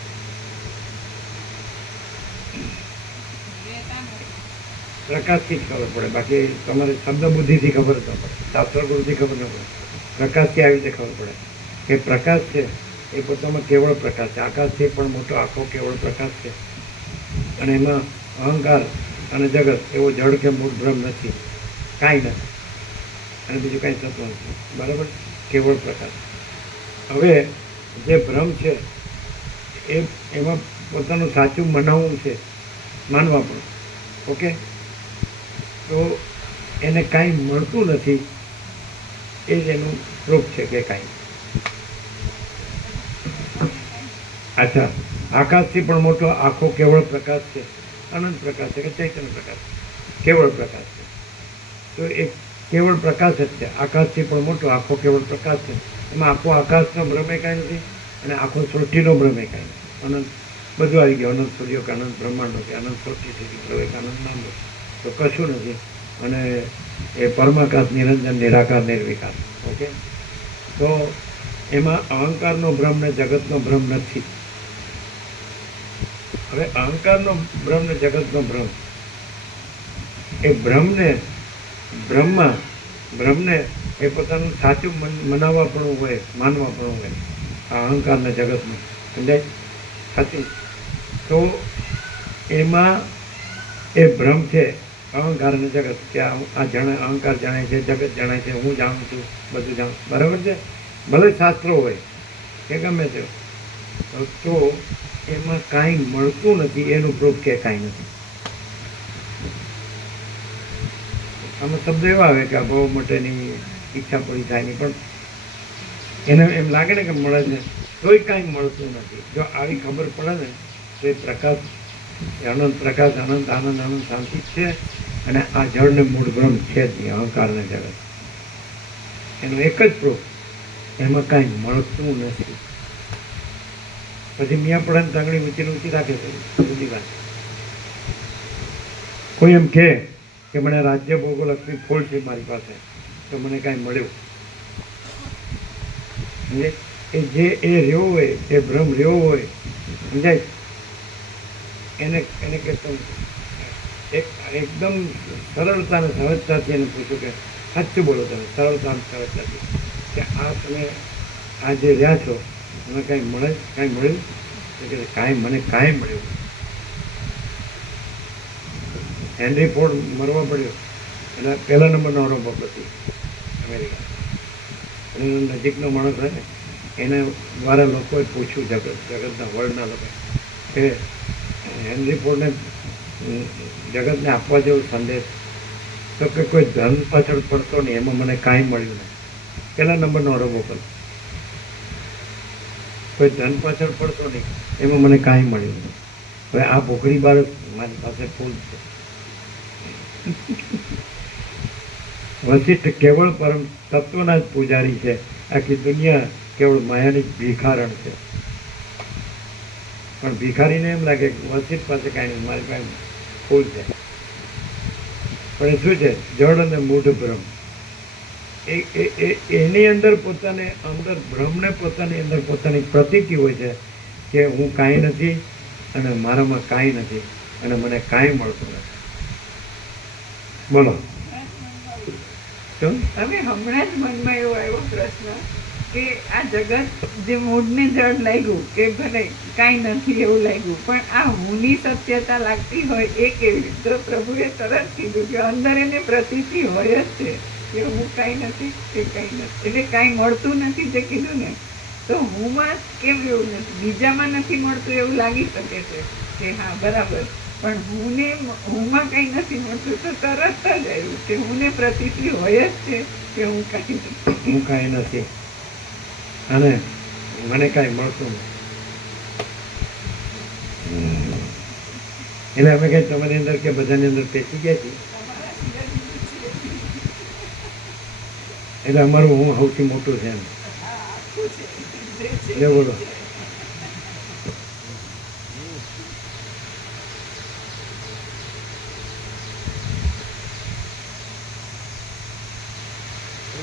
પ્રકાશથી જ ખબર પડે. બાકી તમારે શબ્દ બુદ્ધિથી ખબર ન પડે, શાસ્ત્ર બુદ્ધિથી ખબર ન પડે. પ્રકાશથી આવી રીતે ખબર પડે કે પ્રકાશ છે એ પોતામાં કેવળ પ્રકાશ છે, આકાશથી પણ મોટો આખો કેવળ પ્રકાશ છે, અને એમાં અહંકાર અને જગત એવો જડ કે મૂળ ભ્રમ નથી, કાંઈ નથી, અને બીજું કાંઈ થતું નથી. બરાબર? કેવળ પ્રકાશ. હવે જે ભ્રમ છે એમાં પોતાનું સાચું મનાવવું છે, માનવા પણ. ઓકે? તો એને કાંઈ મળતું નથી, એ જ એનું પ્રૂફ છે કે કાંઈ. અચ્છા, આકાશથી પણ મોટો આખો કેવળ પ્રકાશ છે, અનંત પ્રકાશ છે કે ચૈતન્ય પ્રકાશ છે? કેવળ પ્રકાશ છે. તો એ કેવળ પ્રકાશ જ છે. આકાશથી પણ મોટો આખો કેવળ પ્રકાશ છે. એમાં આખો આકાશનો ભ્રમે કાંઈ નથી, અને આખો સૃષ્ટિનો ભ્રમે કાંઈ નથી. અનંત બધું આવી ગયું. અનંત સૂર્યો કે અનંત બ્રહ્માંડો કે અનંત સૃષ્ટિ સુધી પ્રવેશ આનંદ નામો તો કશું નથી. અને એ પરમાકાશ નિરંજન નિરાકાર નિર્વિકાર. ઓકે? તો એમાં અહંકારનો ભ્રમ ને જગતનો ભ્રમ નથી. હવે અહંકારનો ભ્રમ ને જગતનો ભ્રમ, એ ભ્રમને એ પોતાનું સાચું મનાવવા પણ હોય, માનવા પણ હોય, આ અહંકાર ને જગતનું. સમજાય? સાચું. તો એમાં એ ભ્રમ છે અહંકાર અને જગત, કે આ અહંકાર જણાય છે, જગત જણાય છે, હું જાણું છું, બધું જાણું. બરાબર છે? ભલે શાસ્ત્રો હોય કે ગમે તે, તો એમાં કાંઈ મળતું નથી એનું પ્રૂફ કે કાંઈ નથી. આમાં શબ્દ એવા આવે કે આ બહુ માટેની ઈચ્છા પૂરી થાય નહીં, પણ એને એમ લાગે ને કે મળે છે, તોય કાંઈ મળતું નથી. જો આવી ખબર પડે ને તો એ પ્રકાશ, અનંત પ્રકાશ, અનંત આનંદ, અનંત શાંતિ છે, અને આ જળને મૂળ ભ્રમ છે જ નહીં, અહંકાર ને જગત. એનો એક જ પ્રૂફ, એમાં કાંઈ મળતું નથી. પછી મિયા પડે ને તાંગડી ઊંચી રાખે છે, બધી વાત. કોઈ એમ કે મને રાજ્ય ભોગોલક્ષ્મી ફૂલ છે મારી પાસે, તો મને કાંઈ મળ્યું. એ જે એ રહ્યો હોય, એ ભ્રમ રહ્યો હોય, સમજાય? એને કહેતો એકદમ સરળતા અને સહજતાથી એને પૂછ્યું કે સાચું બોલો તમે, સરળતા અને સહજતાથી, કે આ તમે આ જે રહ્યા છો મને કાંઈ મળ્યું? કે કાંઈ, મને કાંઈ મળ્યું. હેનરી ફોર્ડ મરવા પડ્યો, એના પહેલા નંબરનો રોબોટ હતી અમેરિકા. એનો નજીકનો માણસ હોય ને એને દ્વારા લોકોએ પૂછ્યું, જગતના વર્લ્ડના લોકો, કે હેનરી ફોર્ડને જગતને આપવા જેવો સંદેશ, તો કે કોઈ ધન પાછળ પડતો નહીં, એમાં મને કાંઈ મળ્યું નહીં. પહેલા નંબરનો રોબોટ, કોઈ ધન પાછળ પડતો નહીં, એમાં મને કાંઈ મળ્યું નહીં. હવે આ ભોગડી બાળક મારી પાસે ફૂલ છે. વશિષ્ઠ કેવળ પરમ તત્વના જ પૂજારી છે, આખી દુનિયા કેવળ માયાની ભિખારણ છે. પણ ભિખારીને એમ લાગે કે વસીત પાસે કાંઈ નહીં, મારી પાસે ફૂલ છે. પણ એ શું છે? જળ અને મૂઢ ભ્રમ. એની અંદર પોતાને અંદર ભ્રમને પોતાની અંદર પોતાની પ્રતીતિ હોય છે કે હું કાંઈ નથી અને મારામાં કાંઈ નથી અને મને કાંઈ મળતું નથી. બોલો શું? હવે હમણાં જ મનમાં એવો આવ્યો પ્રશ્ન કે આ જગત જે મૂળને જડ લાગ્યું કે ભલે કાંઈ નથી એવું લાગ્યું, પણ આ હુંની સત્યતા લાગતી હોય એ કેવી રીતે? તો પ્રભુએ તરત કીધું કે અંદર એને પ્રતીતિ હોય જ છે કે હું કાંઈ નથી કે કાંઈ નથી, એટલે કાંઈ મળતું નથી જે કીધું ને. તો હુંમાં કેમ એવું નથી? બીજામાં નથી મળતું એવું લાગી શકે છે કે હા બરાબર, પણ હુંમાં કંઈ નથી મળતું તો તરત જ આવ્યું કે હુંને પ્રતીતિ હોય જ છે કે હું કાંઈ નથી. હું કાંઈ નથી અને મને કાંઈ મળતું નથી. એટલે અમે કંઈ તમારી અંદર કે બધાની અંદર પેસી ગયા છીએ. એટલે અમારું હું સૌથી મોટું છે એમ. એટલે બોલો.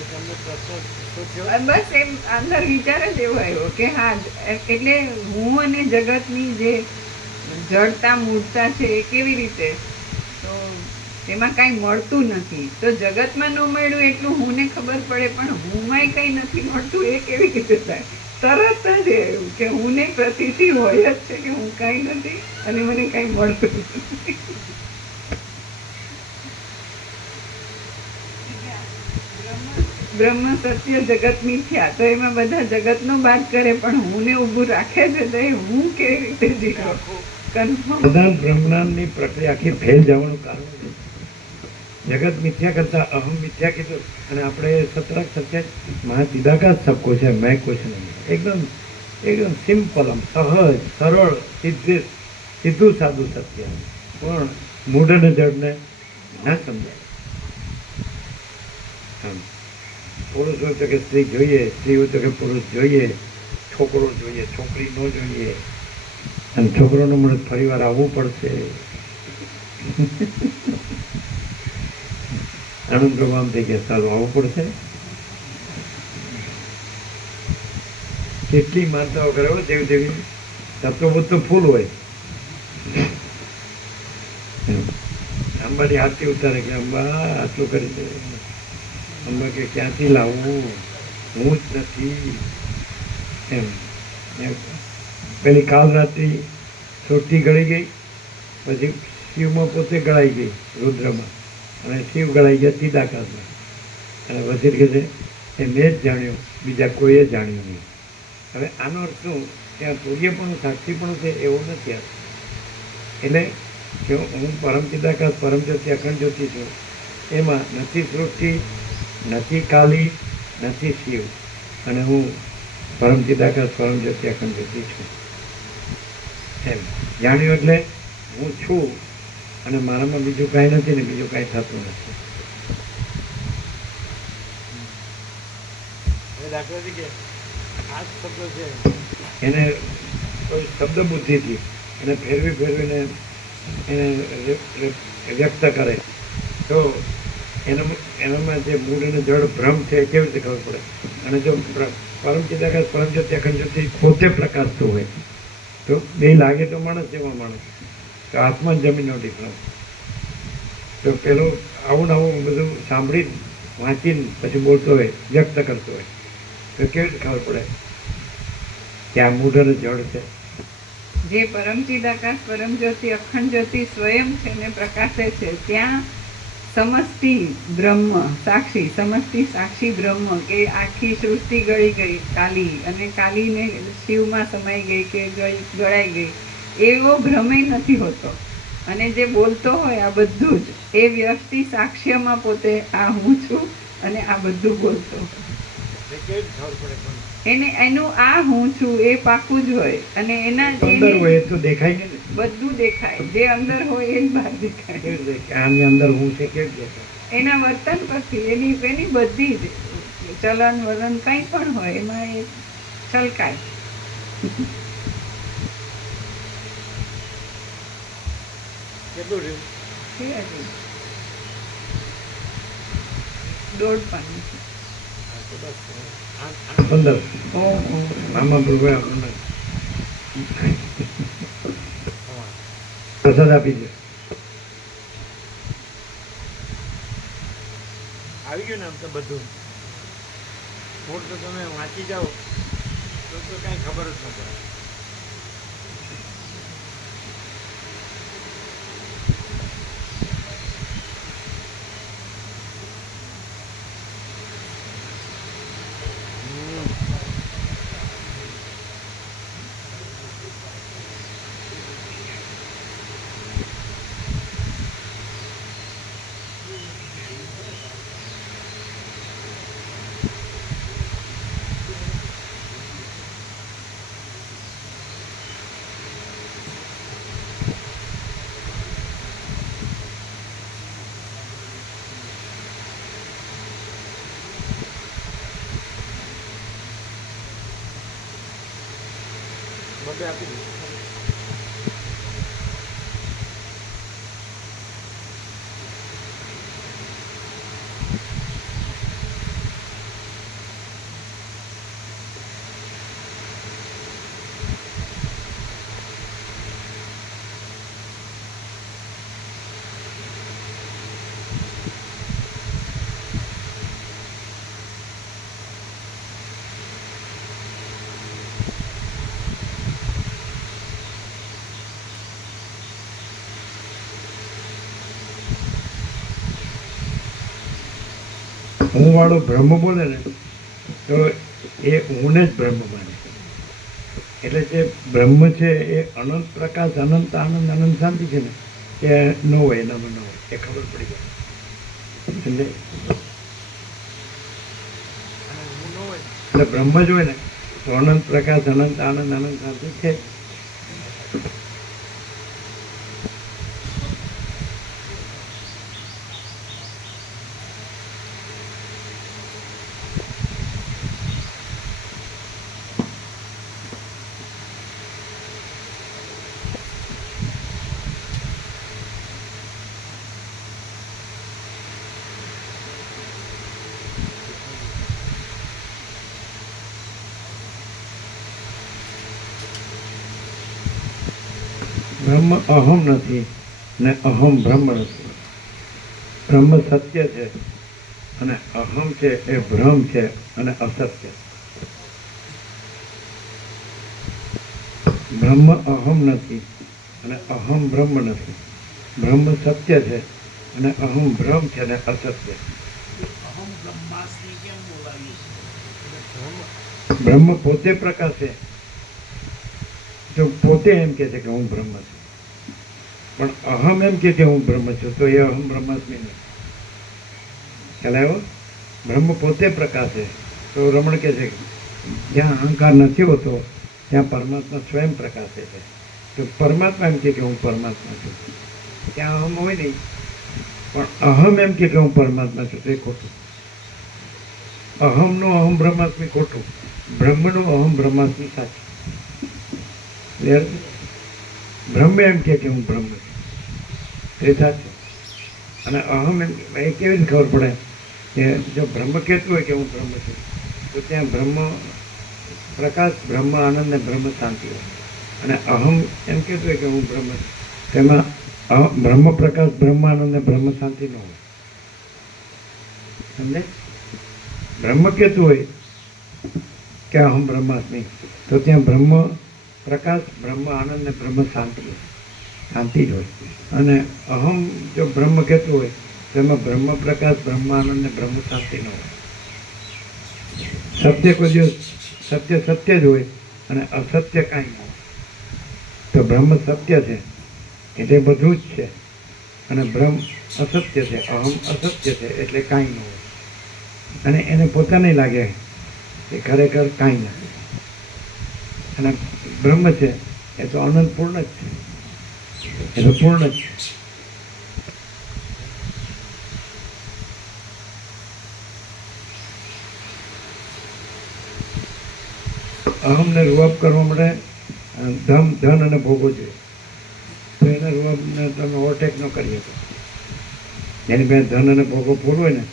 તમને પ્રશ્ન શું થયો? બસ એમ અંદર વિચાર જ એવો આવ્યો કે હા, એટલે હું અને જગતની જે જડતા મૂળતા છે એ કેવી રીતે, તો એમાં કાંઈ મળતું નથી. તો જગતમાં ન મળ્યું એટલું હુંને ખબર પડે, પણ હુંમાંય કંઈ નથી મળતું એ કેવી રીતે થાય? તરત જ એવું કે હુંને પ્રતીતિ હોય જ છે કે હું કાંઈ નથી અને મને કાંઈ મળતું નથી. બ્રહ્મ સત્ય જગત મિથ્યા, તો એમાં બધા જગતનો બાદ કરે પણ હુંને ઊભું રાખે છે, તો એ હું કેવી રીતે જીવો? કન્ફર્મ બધા બ્રહ્મજ્ઞાનની પ્રક્રિયા આખી ફેલ જવાનું કારણ છે. જગત મિથ્યા કરતા અહમ મિથ્યા કીધું અને આપણે સતરાક સત્ય મહાચિદાકાશ સબકો છે, મેં કુછ નહીં. એકદમ એકદમ સિમ્પલ, આમ સહજ સરળ સીધું સાદું સત્ય, પણ મૂઢ અને જડને ના સમજાય. આમ પુરુષ હોય તો કે સ્ત્રી જોઈએ, સ્ત્રી હોય તો કે પુરુષ જોઈએ, છોકરો જોઈએ, છોકરી ન જોઈએ, અને છોકરોને મળે ફરી વાર આવવું પડશે. આનંદ પ્રભાવ થઈ ગયા, સારું આવવું પડશે. કેટલી માનતાઓ કરે હો દેવ દેવી, તત્વબુદ્ધ તો ફૂલ હોય. અંબાની હાથથી ઉતારે કે અંબા આટલું કરી દે. અંબા કે ક્યાંથી લાવવું, હું જ નથી એમ. પેલી કાલ રાત્રિ સુરતી ગળી ગઈ, પછી શિવમાં પોતે ગળાઈ ગઈ રુદ્રમાં, અને શિવ ગળાઈ ગયા ચિદાકાશમાં. અને વસીર કહે છે એ મેં જ જાણ્યું, બીજા કોઈએ જાણ્યું નહીં. હવે આનો અર્થ શું? ત્યાં સૂર્ય પણ સાક્ષી પણ છે એવું નથી આ. એટલે કે હું પરમ ચિદાકાશ પરમ જ્યોતિ અખંડ જ્યોતિ છું, એમાં નથી સૃષ્ટિ, નથી કાલી, નથી શિવ, અને હું પરમ ચિદાકાશ પરમ જ્યોતિ અખંડ જ્યોતિ છું એમ જાણ્યું. એટલે હું છું અને મારામાં બીજું કાંઈ નથી ને બીજું કાંઈ થતું નથી. એ દાખલા તરીકે આ જ શબ્દ છે, એને કોઈ શબ્દ બુદ્ધિથી એને ફેરવીને એને વ્યક્ત કરે તો એનામાં જે મૂળ અને જળ ભ્રમ છે એ કેવી રીતે ખબર પડે? અને જો પરમ ચિદાકાશ પરમ જ્યોતિ અખંડ જ્યોતિ પોતે પ્રકાશતું હોય તો બે લાગે તો માણસ જેવા માણસ, તો આસમાન જમીનનો ડિફરન્સ. તો પેલો આવું આવું બધું સાંભળી વાંચીને પછી બોલતો હોય, વ્યક્ત કરતો હોય, તો કેવી રીતે ખબર પડે કે આ મૂળ અને જળ છે? જે પરમ ચિદાકાશ પરમ જ્યોતિ અખંડ જ્યોતિ સ્વયં છે ને પ્રકાશે છે, ત્યાં સમષ્ટિ બ્રહ્મ સાક્ષી, સમષ્ટિ સાક્ષી બ્રહ્મ કે આખી સૃષ્ટિ ગળી ગઈ કાલી, અને કાલીને શિવમાં સમાઈ ગઈ કે ગળાઈ ગઈ, એવો ભ્રમે નથી હોતો. અને જે બોલતો હોય આ બધું જ એ વ્યક્તિ સાક્ષ્યમાં પોતે આ હું છું અને આ બધું બોલતો હોય. એ કેવી રીતે ખબર પડે પણ? એને એનું આ હું છું એ પાકું જ હોય, અને એના અંદર હોય એ તો દેખાય નહીં ને. બધું દેખાય, જે અંદર હોય એ જ બહાર દેખાય. કેવી રીતે કે આની અંદર હું છે કેવી દેખાય? એના વર્તન પરથી એની બધી જ ચલન વલન કંઈ પણ હોય એમાં એ છલકાય. કેટલું રહ્યું? છે હજુ 1.5 પાનું છે. હા, તો બસ 15 ઓહો મામા પ્રભુએ આપણને હા. પ્રસાદ આપી છે. આવી ગયું ને આમ તો બધું. ફૂડ તો તમે વાંચી જાઓ તો કાંઈ ખબર જ ન પડે. બધે આપી દીધું. હું વાળો બ્રહ્મ બોલે ને તો એ હુંને જ બ્રહ્મ માને. એટલે જે બ્રહ્મ છે એ અનંત પ્રકાશ, અનંત આનંદ, અનંત શાંતિ છે ને કે ન હોય, એનામાં ન હોય, એ ખબર પડી જાય. એટલે અને હું ન હોય ને એટલે બ્રહ્મ જ હોય ને તો અનંત પ્રકાશ, અનંત આનંદ, અનંત શાંતિ છે. બ્રહ્મ અહમ નથી ને અહમ બ્રહ્મ નથી. બ્રહ્મ સત્ય છે અને અહમ છે એ ભ્રમ છે અને અસત્ય. બ્રહ્મ અહમ નથી અને અહમ બ્રહ્મ નથી. બ્રહ્મ સત્ય છે અને અહમ ભ્રમ છે અને અસત્ય. અહમ બ્રહ્માસ્મિ કેમ બોલાવ્યું છે? એટલે બ્રહ્મ પોતે પ્રકાશ છે. જો પોતે એમ કે છે કે હું બ્રહ્મ છું, પણ અહમ એમ કે હું બ્રહ્મ છું, તો એ અહમ બ્રહ્માસ્મિ નથી. ખ્યાલ આવ્યો? બ્રહ્મ પોતે પ્રકાશ છે. તો રમણ કે છે કે જ્યાં અહંકાર નથી હોતો ત્યાં પરમાત્મા સ્વયં પ્રકાશે છે. તો પરમાત્મા એમ કે હું પરમાત્મા છું, ત્યાં અહમ હોય નહીં, પણ અહમ એમ કે હું પરમાત્મા છું, તો એ ખોટું. અહમનું અહમ બ્રહ્માસ્મિ ખોટું, બ્રહ્મનું અહમ બ્રહ્માસ્મિ સાચું. Clear? બ્રહ્મ એમ કે હું બ્રહ્મ છું, એ સાચું. અને અહમ એમ એ કેવી રીતે ખબર પડે કે જો બ્રહ્મ કહેતું હોય કે હું બ્રહ્મ છું, તો ત્યાં બ્રહ્મ પ્રકાશ, બ્રહ્મ આનંદ ને બ્રહ્મ શાંતિ હોય. અને અહમ એમ કહેતું હોય કે હું બ્રહ્મ છું, તેમાં બ્રહ્મ પ્રકાશ, બ્રહ્મ આનંદ ને બ્રહ્મ શાંતિ ન હોય. સમજે? બ્રહ્મ કહેતું હોય કે અહમ બ્રહ્માસ્મિ, તો ત્યાં બ્રહ્મ પ્રકાશ, બ્રહ્મ આનંદ ને બ્રહ્મ શાંતિ હોય, શાંતિ જ હોય. અને અહમ જો બ્રહ્મ કહેતું હોય તો એમાં બ્રહ્મ પ્રકાશ, બ્રહ્મ આનંદ ને બ્રહ્મ શાંતિ ન હોય. સત્ય કોઈ દિવસ સત્ય સત્ય જ હોય અને અસત્ય કાંઈ ન હોય. તો બ્રહ્મ સત્ય છે એટલે બધું જ છે, અને બ્રહ્મ અસત્ય છે, અહમ અસત્ય છે એટલે કાંઈ ન હોય. અને એને પોતાને લાગે કે ખરેખર કાંઈ નથી. અને બ્રહ્મ છે એ તો અનંત પૂર્ણ જ છે, એ તો પૂર્ણ જ છે. અહમને રૂઆબ કરવા માટે ધન અને ભોગવો જોઈએ. તો એને રૂઆબ તત્વને તમે ઓવરટેક ન કરી શકો. જેની પાસે ધન અને ભોગો પૂરું હોય ને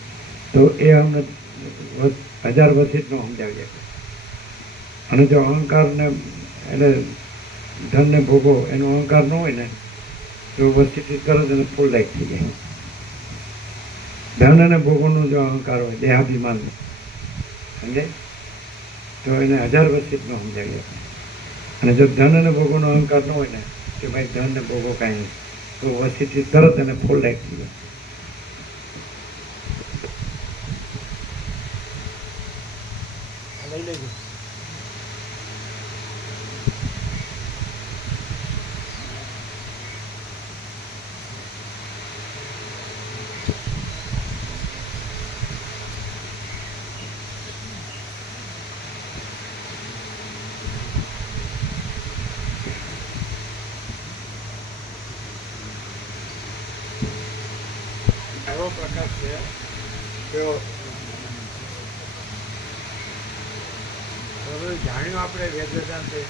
તો એ અમને 1000 વર્ષથી જ ન સમજાવી શકે. અને જો અહંકારને એટલે ધન ને ભોગો એનો અહંકાર ન હોય ને તો વસ્તી તરત એને ફૂલ લાઈક થઈ જાય. ધન અને ભોગોનો જો અહંકાર હોય દેહાભિમાન સમજે તો એને 1000 વર્ષથી જ ન સમજાવી શકે. અને જો ધન અને ભોગોનો અહંકાર ન હોય ને કે ભાઈ ધન ને ભોગો કાંઈ નહીં તો વસ્તીથી તરત એને ફૂલ લાઈક થઈ જાય. લઈ લેજો. એવો પ્રકાશ છે તેઓ જાણ્યું આપણે વેદ વેદાંતે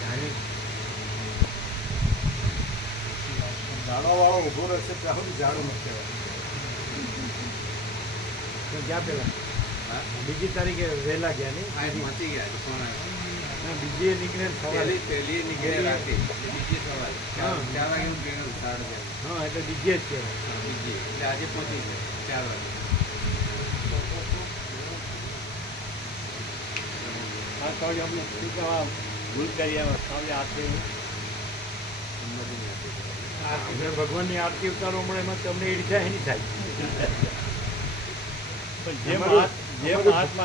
જાણ્યું જાણવાવાળો ઊભો રહેશે ત્યાં સુધી જાણું નથી કહેવાય. તો ક્યાં પેલા બીજી તારીખે વહેલા ગયા નહીં પહોંચી ગયા બીજી નીકળે સવારે પહેલી નીકળે રાતે બીજી સવારે 4 વાગે હું ગયો 4:30. હા એટલે બીજી જ કહેવાય. બીજી એટલે આજે પહોંચી ગયા 4 વાગે. ભૂલ કરી ભગવાનની આરતી ઉતારો મળે એમાં તમને ઈર્ષા એની થાય.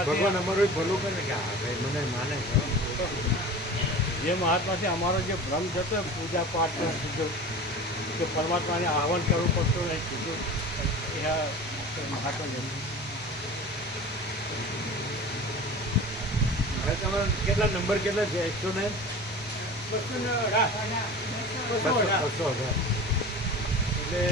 ભગવાન અમારું ભલું કરે કે હા ભાઈ મને માને છે. જે મહાત્માથી અમારો જે ભ્રમ થતો પૂજા પાઠમાં સીધું કે પરમાત્માને આહવાન કરવું પડતું નહીં સીધું એ મહાત્મા હવે તમારા કેટલા નંબર કેટલા છે? 109 218 એટલે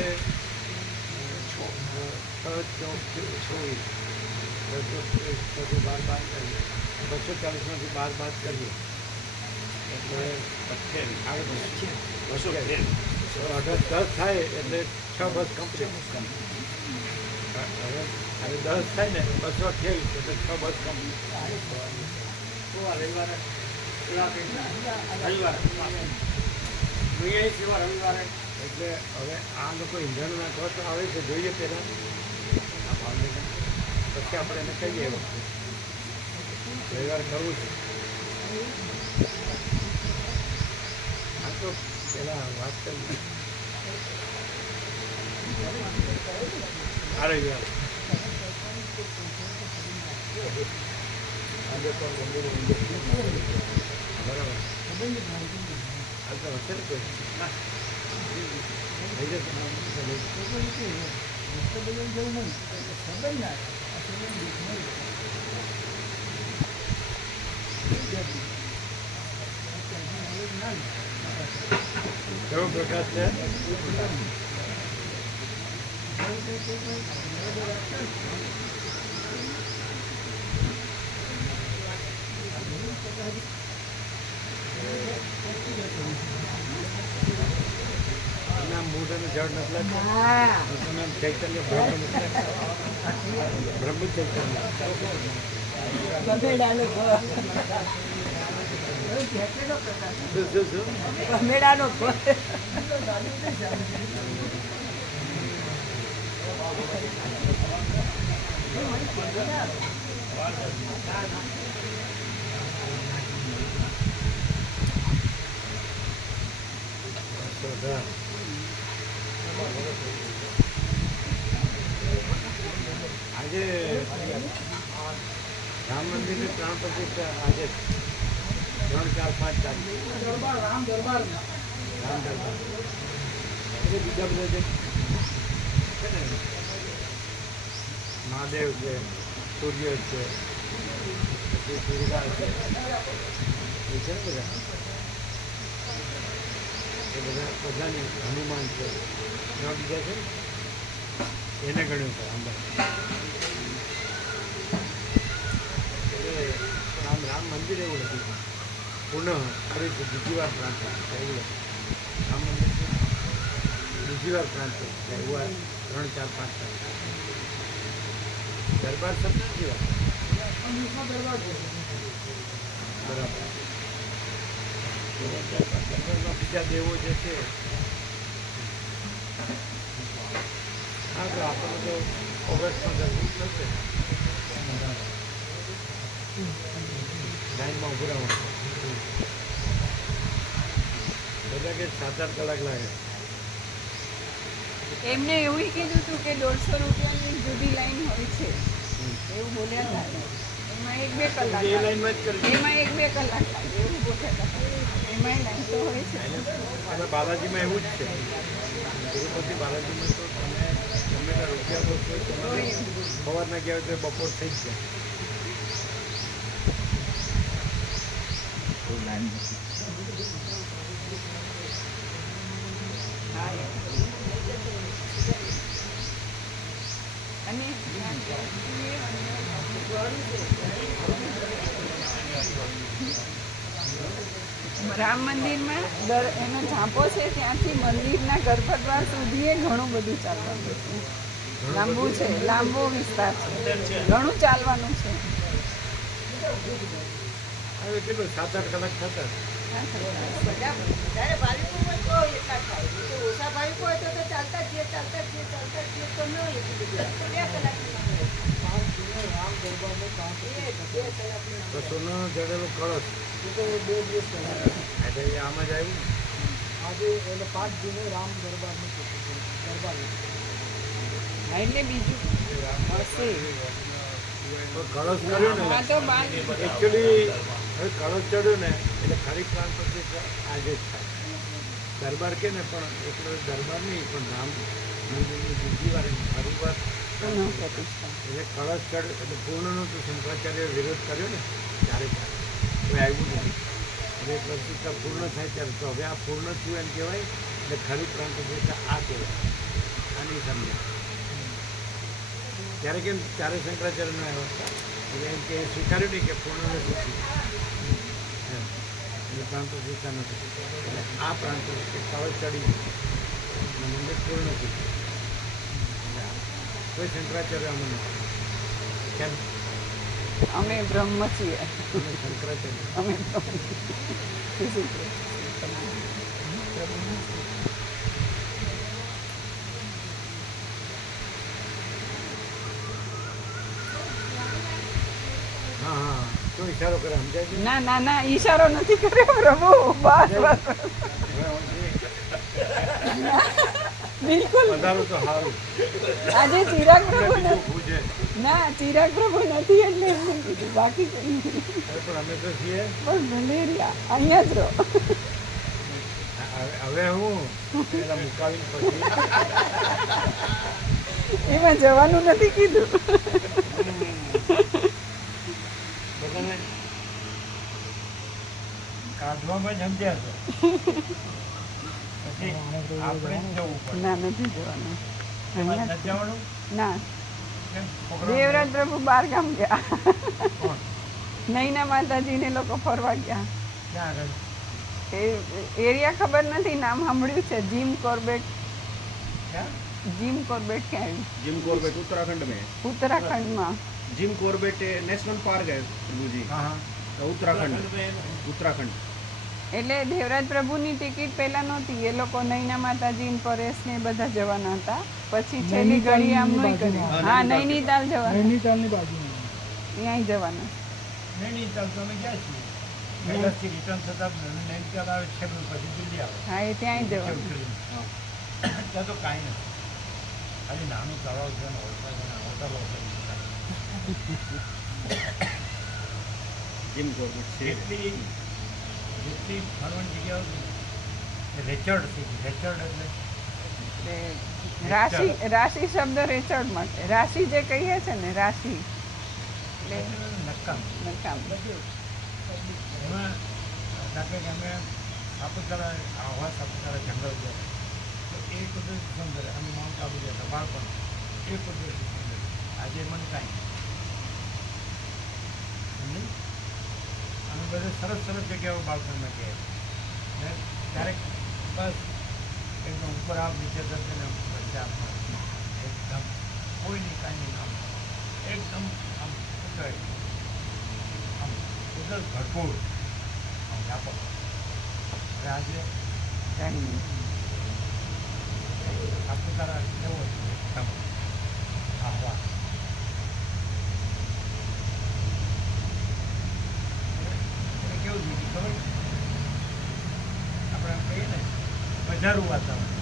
240માંથી 12 બાદ કરીએ એટલે 28 10 થાય એટલે 6 બસ કમ્પ્લીટ. હવે 10 થાય ને 228 એટલે 6 બસ કમ્પ્લીટ. રવિવારે એટલે હવે આ લોકો ઈંધણ નાખવા તો આવે છે જોઈએ પહેલાં આ ભાવનગર પછી આપણે એને કહીએ રવિવાર કરવું છે. આ તો પહેલાં વાત કરી આ રવિવાર આજે તો બરાબર આ તો હશે ને કોઈ લઈ જશે કેવો પ્રકાશ છે? મોઢાનું ઝાડ નથી લાગતું ચૈતન્ય બ્રહ્મ ચૈતન્ય આજે રામ મંદિરની પ્રાણ પ્રતિષ્ઠા આજે 3, 4, 5 તારીખ રામ દરબાર એટલે બીજા બધા જે છે ને મહાદેવ છે, સૂર્ય છે, પછી દુર્ગા છે, એ છે ને બધા એ બધાની હનુમાન છે બીજા છે એને ગણ્યું છે આંબા. એટલે આમ રામ મંદિર એવું નથી પુનઃ ફરીથી બીજી વાર પ્રાણ પ્રતિષ્ઠા એવું રામ મંદિર બીજી વાર પ્રાણ પ્રતિષ્ઠા એવું આ 3, 4, 5 દરબાર શબ્દ નથી વાત બરાબર. દરબારમાં બીજા દેવો જે છે હા તો આપણને તો ઓગસ્ટમાં દર્શન થશે લાઈનમાં ઉભું રહેવાનું બધા કે 7-8 કલાક લાગે. એમને એવું કીધું હતું કે 150 રૂપિયાની જુદી લાઈન હોય છે એવું બોલ્યા હતા. એમાં 1-2 કલાક એ લાઈનમાં જ કરી એમાં 1-2 કલાક લાગે એવું બોલ્યા હતા. એમાંય લાઈન તો હોય છે. અને બાલાજીમાં એવું જ છે. તિરુપતિ બાલાજીમાં તો તમે રૂપિયા દો છો તમે સવારના ગયા હોય તો બપોર થઈ જ જાય. હા અને રામ મંદિરમાં એનો ઝાંપો છે ત્યાંથી મંદિરના ગર્ભદ્વાર સુધી ઘણું બધું ચાલવાનું છે. લાંબો વિસ્તાર છે, ઘણું ચાલવાનું છે. હવે કેટલું 7-8 કલાક થતા જ્યારે ભાવિકો હોય તો એટલા થાય ઓછા ભાવિકો હોય તો ચાલતા જ તો ન એટલી બધી 2 કલાક તો સોનો જડેલો કળશ એટલે એ આમ જ આવ્યું આજે એટલે 5 જૂને રામ દરબારનું દરબાર હા, એટલે બીજું હશે. કળશ કર્યો ને હા તો બાર એકચ્યુઅલી હવે કળશ ચડ્યો ને એટલે ખરી પ્રાણ પ્રતિષ્ઠા આજે જ થાય. દરબાર કે ને પણ એટલે દરબાર નહીં પણ રામ મંદિરની બીજી વાર ફરી વાર પુનઃ પ્રતિષ્ઠા. એટલે કળશ ચડ એટલે પૂર્ણનો તો શંકરાચાર્ય વિરોધ કર્યો ને ત્યારે કોઈ આવ્યું નથી. એટલે પ્રતિષ્ઠા પૂર્ણ થાય ત્યારે તો હવે આ પૂર્ણ થયું એમ કહેવાય. એટલે ખરી પ્રાણ પ્રતિષ્ઠા આ કહેવાય. આની સમજણ ત્યારે કેમ ત્યારે શંકરાચાર્યનો આવ્યો એટલે એમ કે સ્વીકાર્યું નહીં કે પૂર્ણ નથી થયું એટલે પ્રાણ પ્રતિષ્ઠા નથી. એટલે આ પ્રાણ પ્રતિષ્ઠા કળશ ચડી ગયું મંદિર પૂર્ણ થયું. કોઈ શંકરાચાર્ય અમને નથી. કેમ અમે બ્રહ્મ છીએ. અમે શંકરાચાર્ય અમે બ્રહ્મ છીએ. હા હા શું ઈશારો કરે સમજાય છે? ના ના ના ઈશારો નથી કર્યો પ્રભુ. બસ બસ બિલકુલ. વધારો તો સારું આજે ચિરાગ પ્રભુ નથી. પૂછે ના ચિરાગ પ્રભુ નથી એટલે એમને કીધું બાકી કંઈ નહીં. પણ અમે તો છીએ. બસ મલેરિયા અહીંયા જ રહો. હવે હું પેલા મુકાવીને પછી એમાં જવાનું નથી કીધું. બધાને કાઢવામાં જ સમજ્યા છો પછી આપણે જ જવું પડે. ના નથી જવાનું. એમાં અહીંયા નથી જવાનું ના કેમ? છોકરાઓને દેવરાજ પ્રભુ બહાર ગામ ગયા. કોણ? નૈના માતાજીને લોકો ફરવા ગયા. ક્યાં આગળ? એ એરિયા ખબર નથી, નામ સાંભળ્યું છે. जिम कॉर्बेट ક્યાં? जिम कॉर्बेट क्या है? जिम कॉर्बेट उत्तराखंड में है। उत्तराखंड में जिम कॉर्बेट नेशनल पार्क है प्रभु जी। હા હા उत्तराखंड એટલે દેવરાજ પ્રભુની ટિકિટ પહેલા નહોતી. એ લોકો નૈના માતાજી ને પરેશ ને બધા જવાના હતા. પછી છેલ્લી ઘડી આમનું કર્યું. હા નૈનીતાલ જવાના. નૈનીતાલની બાજુમાં ત્યાં જવાના. નૈનીતાલ તો અમે ગયા છીએ. કૈલાસથી રિટર્ન થતા નૈનીતાલ આવે છે પછી દિલ્હી આવે. હા એ ત્યાં જવાનું. ત્યાં તો કાંઈ નથી, ખાલી નાનું તળાવ છે ને હોટલો છે. जिम कॉर्बेट से જેટલી ફરવાની જગ્યાઓ રેચર્ડ થઈ ગઈ. રેચર્ડ એટલે એટલે રાશિ રાશિ શબ્દ રેચડ માટે. રાશિ જે કહીએ છે ને રાશિ એટલે નકામ. નકામ. એમાં દાખલા કે અમે સાપુતારા આવા સાપુતારા જંગલ ગયા તો એ કુદરતી સૌંદર્ય અમે માઉન્ટ આબુ ગયા હતા બાળપણ. એ કુદરતી સૌંદર્ય આજે મને કાંઈ સમજી. અને બધે સરસ સરસ જગ્યાઓ બાળપણમાં ગયા ને ક્યારેક બસ એકદમ ઉપર આપ નીચે થશે ને વચ્ચે આપમાં એકદમ કોઈની કાંઈ નામ એકદમ આમ શું કહેવાય આમ કુદરત ભરપૂર આમ વ્યાપક. હવે આજે કાંઈ નહીં. સાપુતારા કેવો છે એકદમ આહવા એટલે કેવું છે કે ખબર આપણે એમ કહીએ ને બજારું વાતાવરણ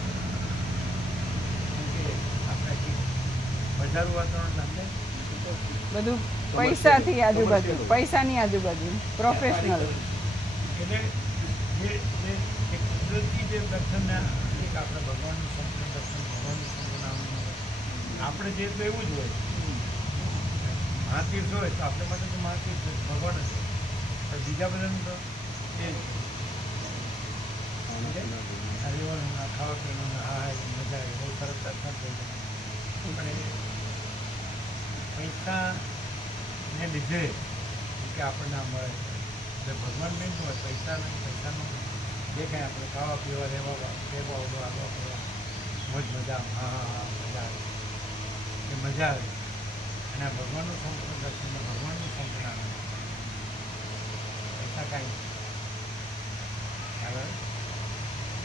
કેમ કે આપણે બજારું વાતાવરણ એટલે બધું પૈસાથી આજુબાજુ, પૈસાની આજુબાજુ, પ્રોફેશનલ. એટલે જે જે જે કુદરતી જે દર્શનના એક આપણે ભગવાનનું સંપૂર્ણ દર્શન ભગવાનનું સંપૂર્ણ આનંદ હોય આપણે જે તો એવું જ હોય મહાતીર્થ હોય તો આપણે માટે તો મહાતીર્થ ભગવાન જ હોય પણ બીજા બધાનું તો એ જ રહેવાનું ખાવા પીવાનું હા હા મજા આવે બહુ સરસ દર્શન થઈ જાય પણ એ પૈસાને લીધે કે આપણને આ મળે એટલે ભગવાન મેન હોય પૈસાનો જે કાંઈ આપણે ખાવા પીવા રહેવા આવવા કરવા મોજ મજા હા હા હા મજા આવે એ મજા આવે અને આ ભગવાનનું સંપૂર્ણ દર્શન ભગવાનનું સંપૂર્ણ આનંદ પૈસા કાંઈ આવે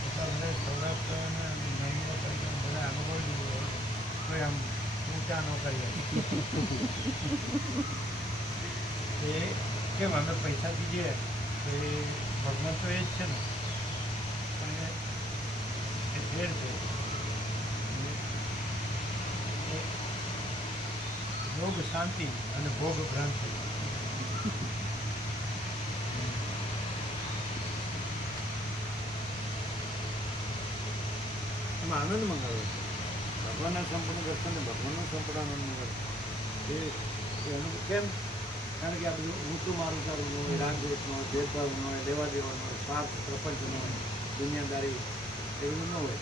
એટલા બધા સૌરાષ્ટ્રના મહિનો તરીકે બધા અનુભવી દીધું હોય કોઈ આમ ઊંચા ન કરીએ એ કેમ અમે પૈસાથી જઈએ તો એ ભગવાન તો એ જ છે ને પણ એ ફેર છે એ યોગ શાંતિ અને ભોગ ભ્રાંતિ એમાં આનંદ મંગાવે છે ભગવાનના સંપૂર્ણ દર્શન ને ભગવાનનો સંપૂર્ણ આનંદ મંગાવે એ એનું કેમ કારણ કે આ બધું ઊંચું મારું તારું ન હોય રાગદ્વેષ ન હોય ભેદભાવ ન હોય લેવા દેવા ન હોય સ્વાર્થ પ્રપંચ ન હોય દુનિયાદારી એવું ન હોય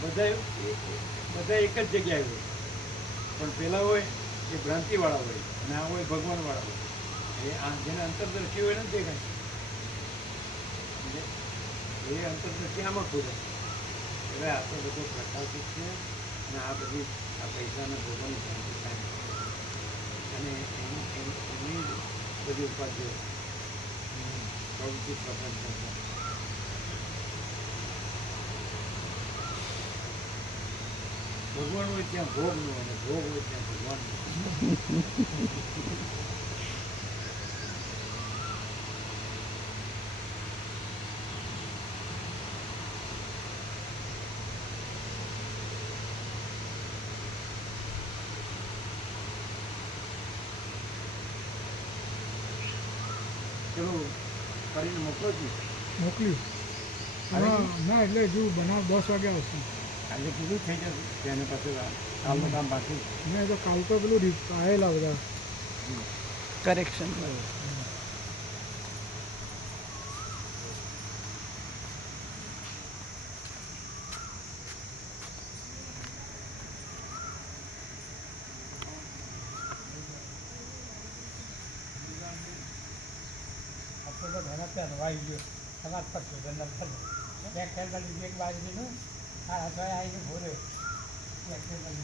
બધા એક જ જગ્યાએ હોય પણ પહેલાં હોય એ ભ્રાંતિવાળા હોય અને આ હોય ભગવાનવાળા હોય એ આ જેને અંતરદર્શી હોય ને દેખાય એ અંતરદર્શી આમાં ખોલે એટલે આ તો બધો પ્રકાશિત છે અને આ બધી આ પૈસાના ભોગવવાની શાંતિ થાય અને એની બધી ઉપાધિઓ પ્રવૃત્તિ પ્રપંચ કરતા ભગવાન હોય ત્યાં ભોગ નો અને ભોગ હોય ત્યાં ભગવાન ચલો કરીને મોકલો છું મોકલ્યું ના એટલે હજુ બનાવ 10 વાગે આવશે. આજે કીધું થઈ જશે તેને પછી કાલનું કામ બાકી મેં તો કાલ તો પેલું આવેલા બધા કરેક્શન. આપણે તો ઘણા ત્યાં વાઈ ગયો સમાજ પર છે ધંધા પર એક ખ્યાલ એક બાજરીનું આ અથવા આવીને ભોરે એક ખ્યાલ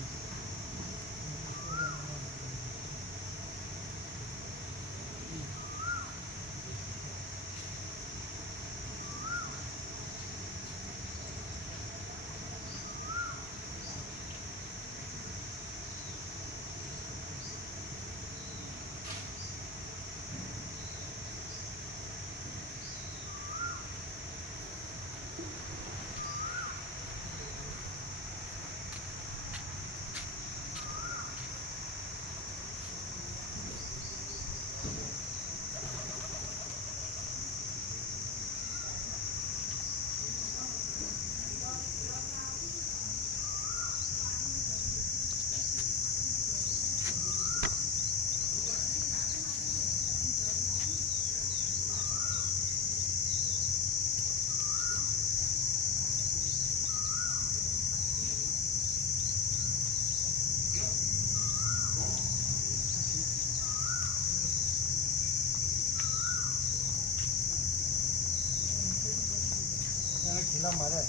એને ખીલા મારે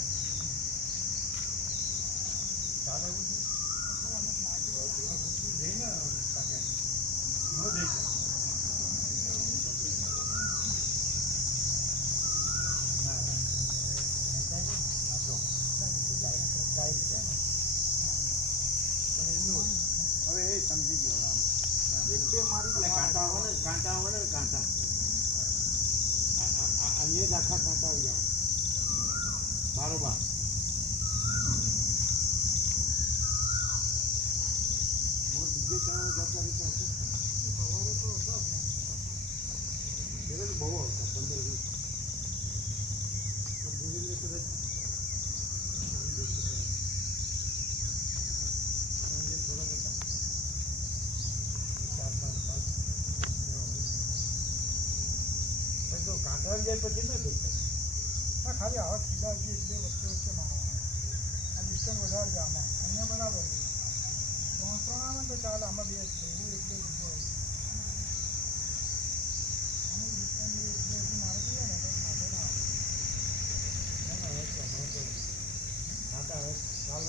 ચાલે એવું જઈને કાકે ન જઈ શકે હવે એ સમજી ગયો આમ કાંટા આવે ને કાંટા અહીંયા જ આખા કાંટા આવી જવાનું બારોબાર મોર બીજે ચાણ જતા રીતે હશે સવારે તો હતા એટલે બહુ આવતા 15-20 ધીરે ધીરે કદાચ થોડા કરતા 4-5 તો કાંટા આવી જાય પછી ન દેખાય હા ખાલી આવા ખીલા જે એટલે વચ્ચે મારવાના આ ડિસ્ટન્સ વધારે છે આમાં અહીંયા બરાબર છે 3 આવે તો ચાલે આમાં 2 જ છે એવું એટલે જગ્યાએ આનું ડિસ્ટન્સ એટલે મારે જોઈએ ને તો માથે ના આવે હવે તો કાંટા હવે કાલ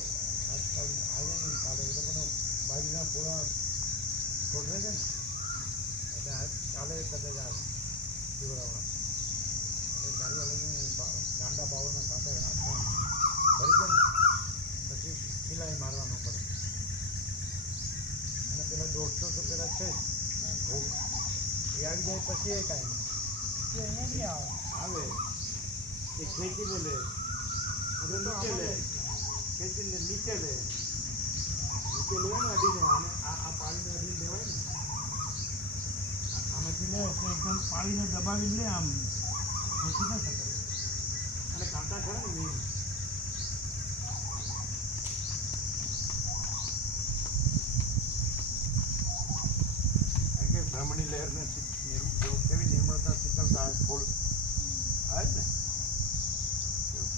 આજકાલ આજે નહીં કાલે એ લોકોનો બાજુના પૂરા ગોઠવે છે ને એટલે આજ કાલે કદાચ આવે શિવરાવણા એ ગાડીઓ લઈને ગાંડા બાવળના કાંટા હાથમાં ભરી છે ને પછી ખીલાઈ મારવાનો પડે અને પેલા 150 તો પેલા છે જ ભોગ એ આવી જાય પછી એ કાંઈ નહીં એ અહીંયા નહીં આવે આવે એ ખેંચીને લે અને નીચે લે ખેંચીને નીચે લે ને અડીને અને આ પાણીને અડીને લેવાય ને આમાંથી લે તો એકદમ પાણીને દબાવી લે આમ ખેંચી ન શકે અને કાંટા ખરા ને મેન કારણ કે બ્રહ્મણી લહેરને કેવી નિર્મળતા શીતળતા ફૂલ આવે જ ને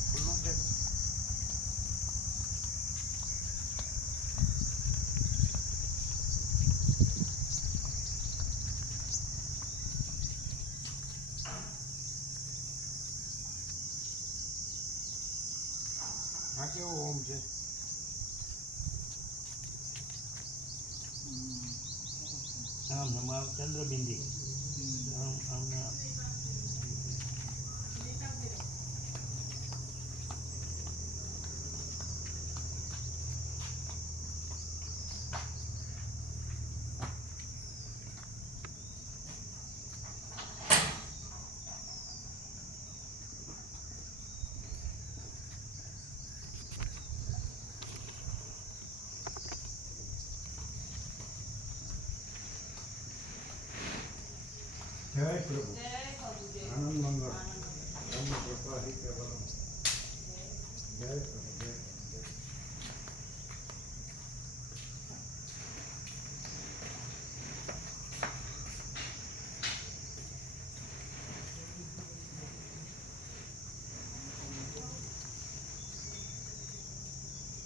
ખુલ્લું છે આ કેવો ઓમ છે આમ નમાવ ચંદ્રબિંદી આમ આમ આમ જય પ્રભુ આનંદ મંગળ બ્રહ્મ કૃપા હિ કેવલમ જય પ્રભુ જય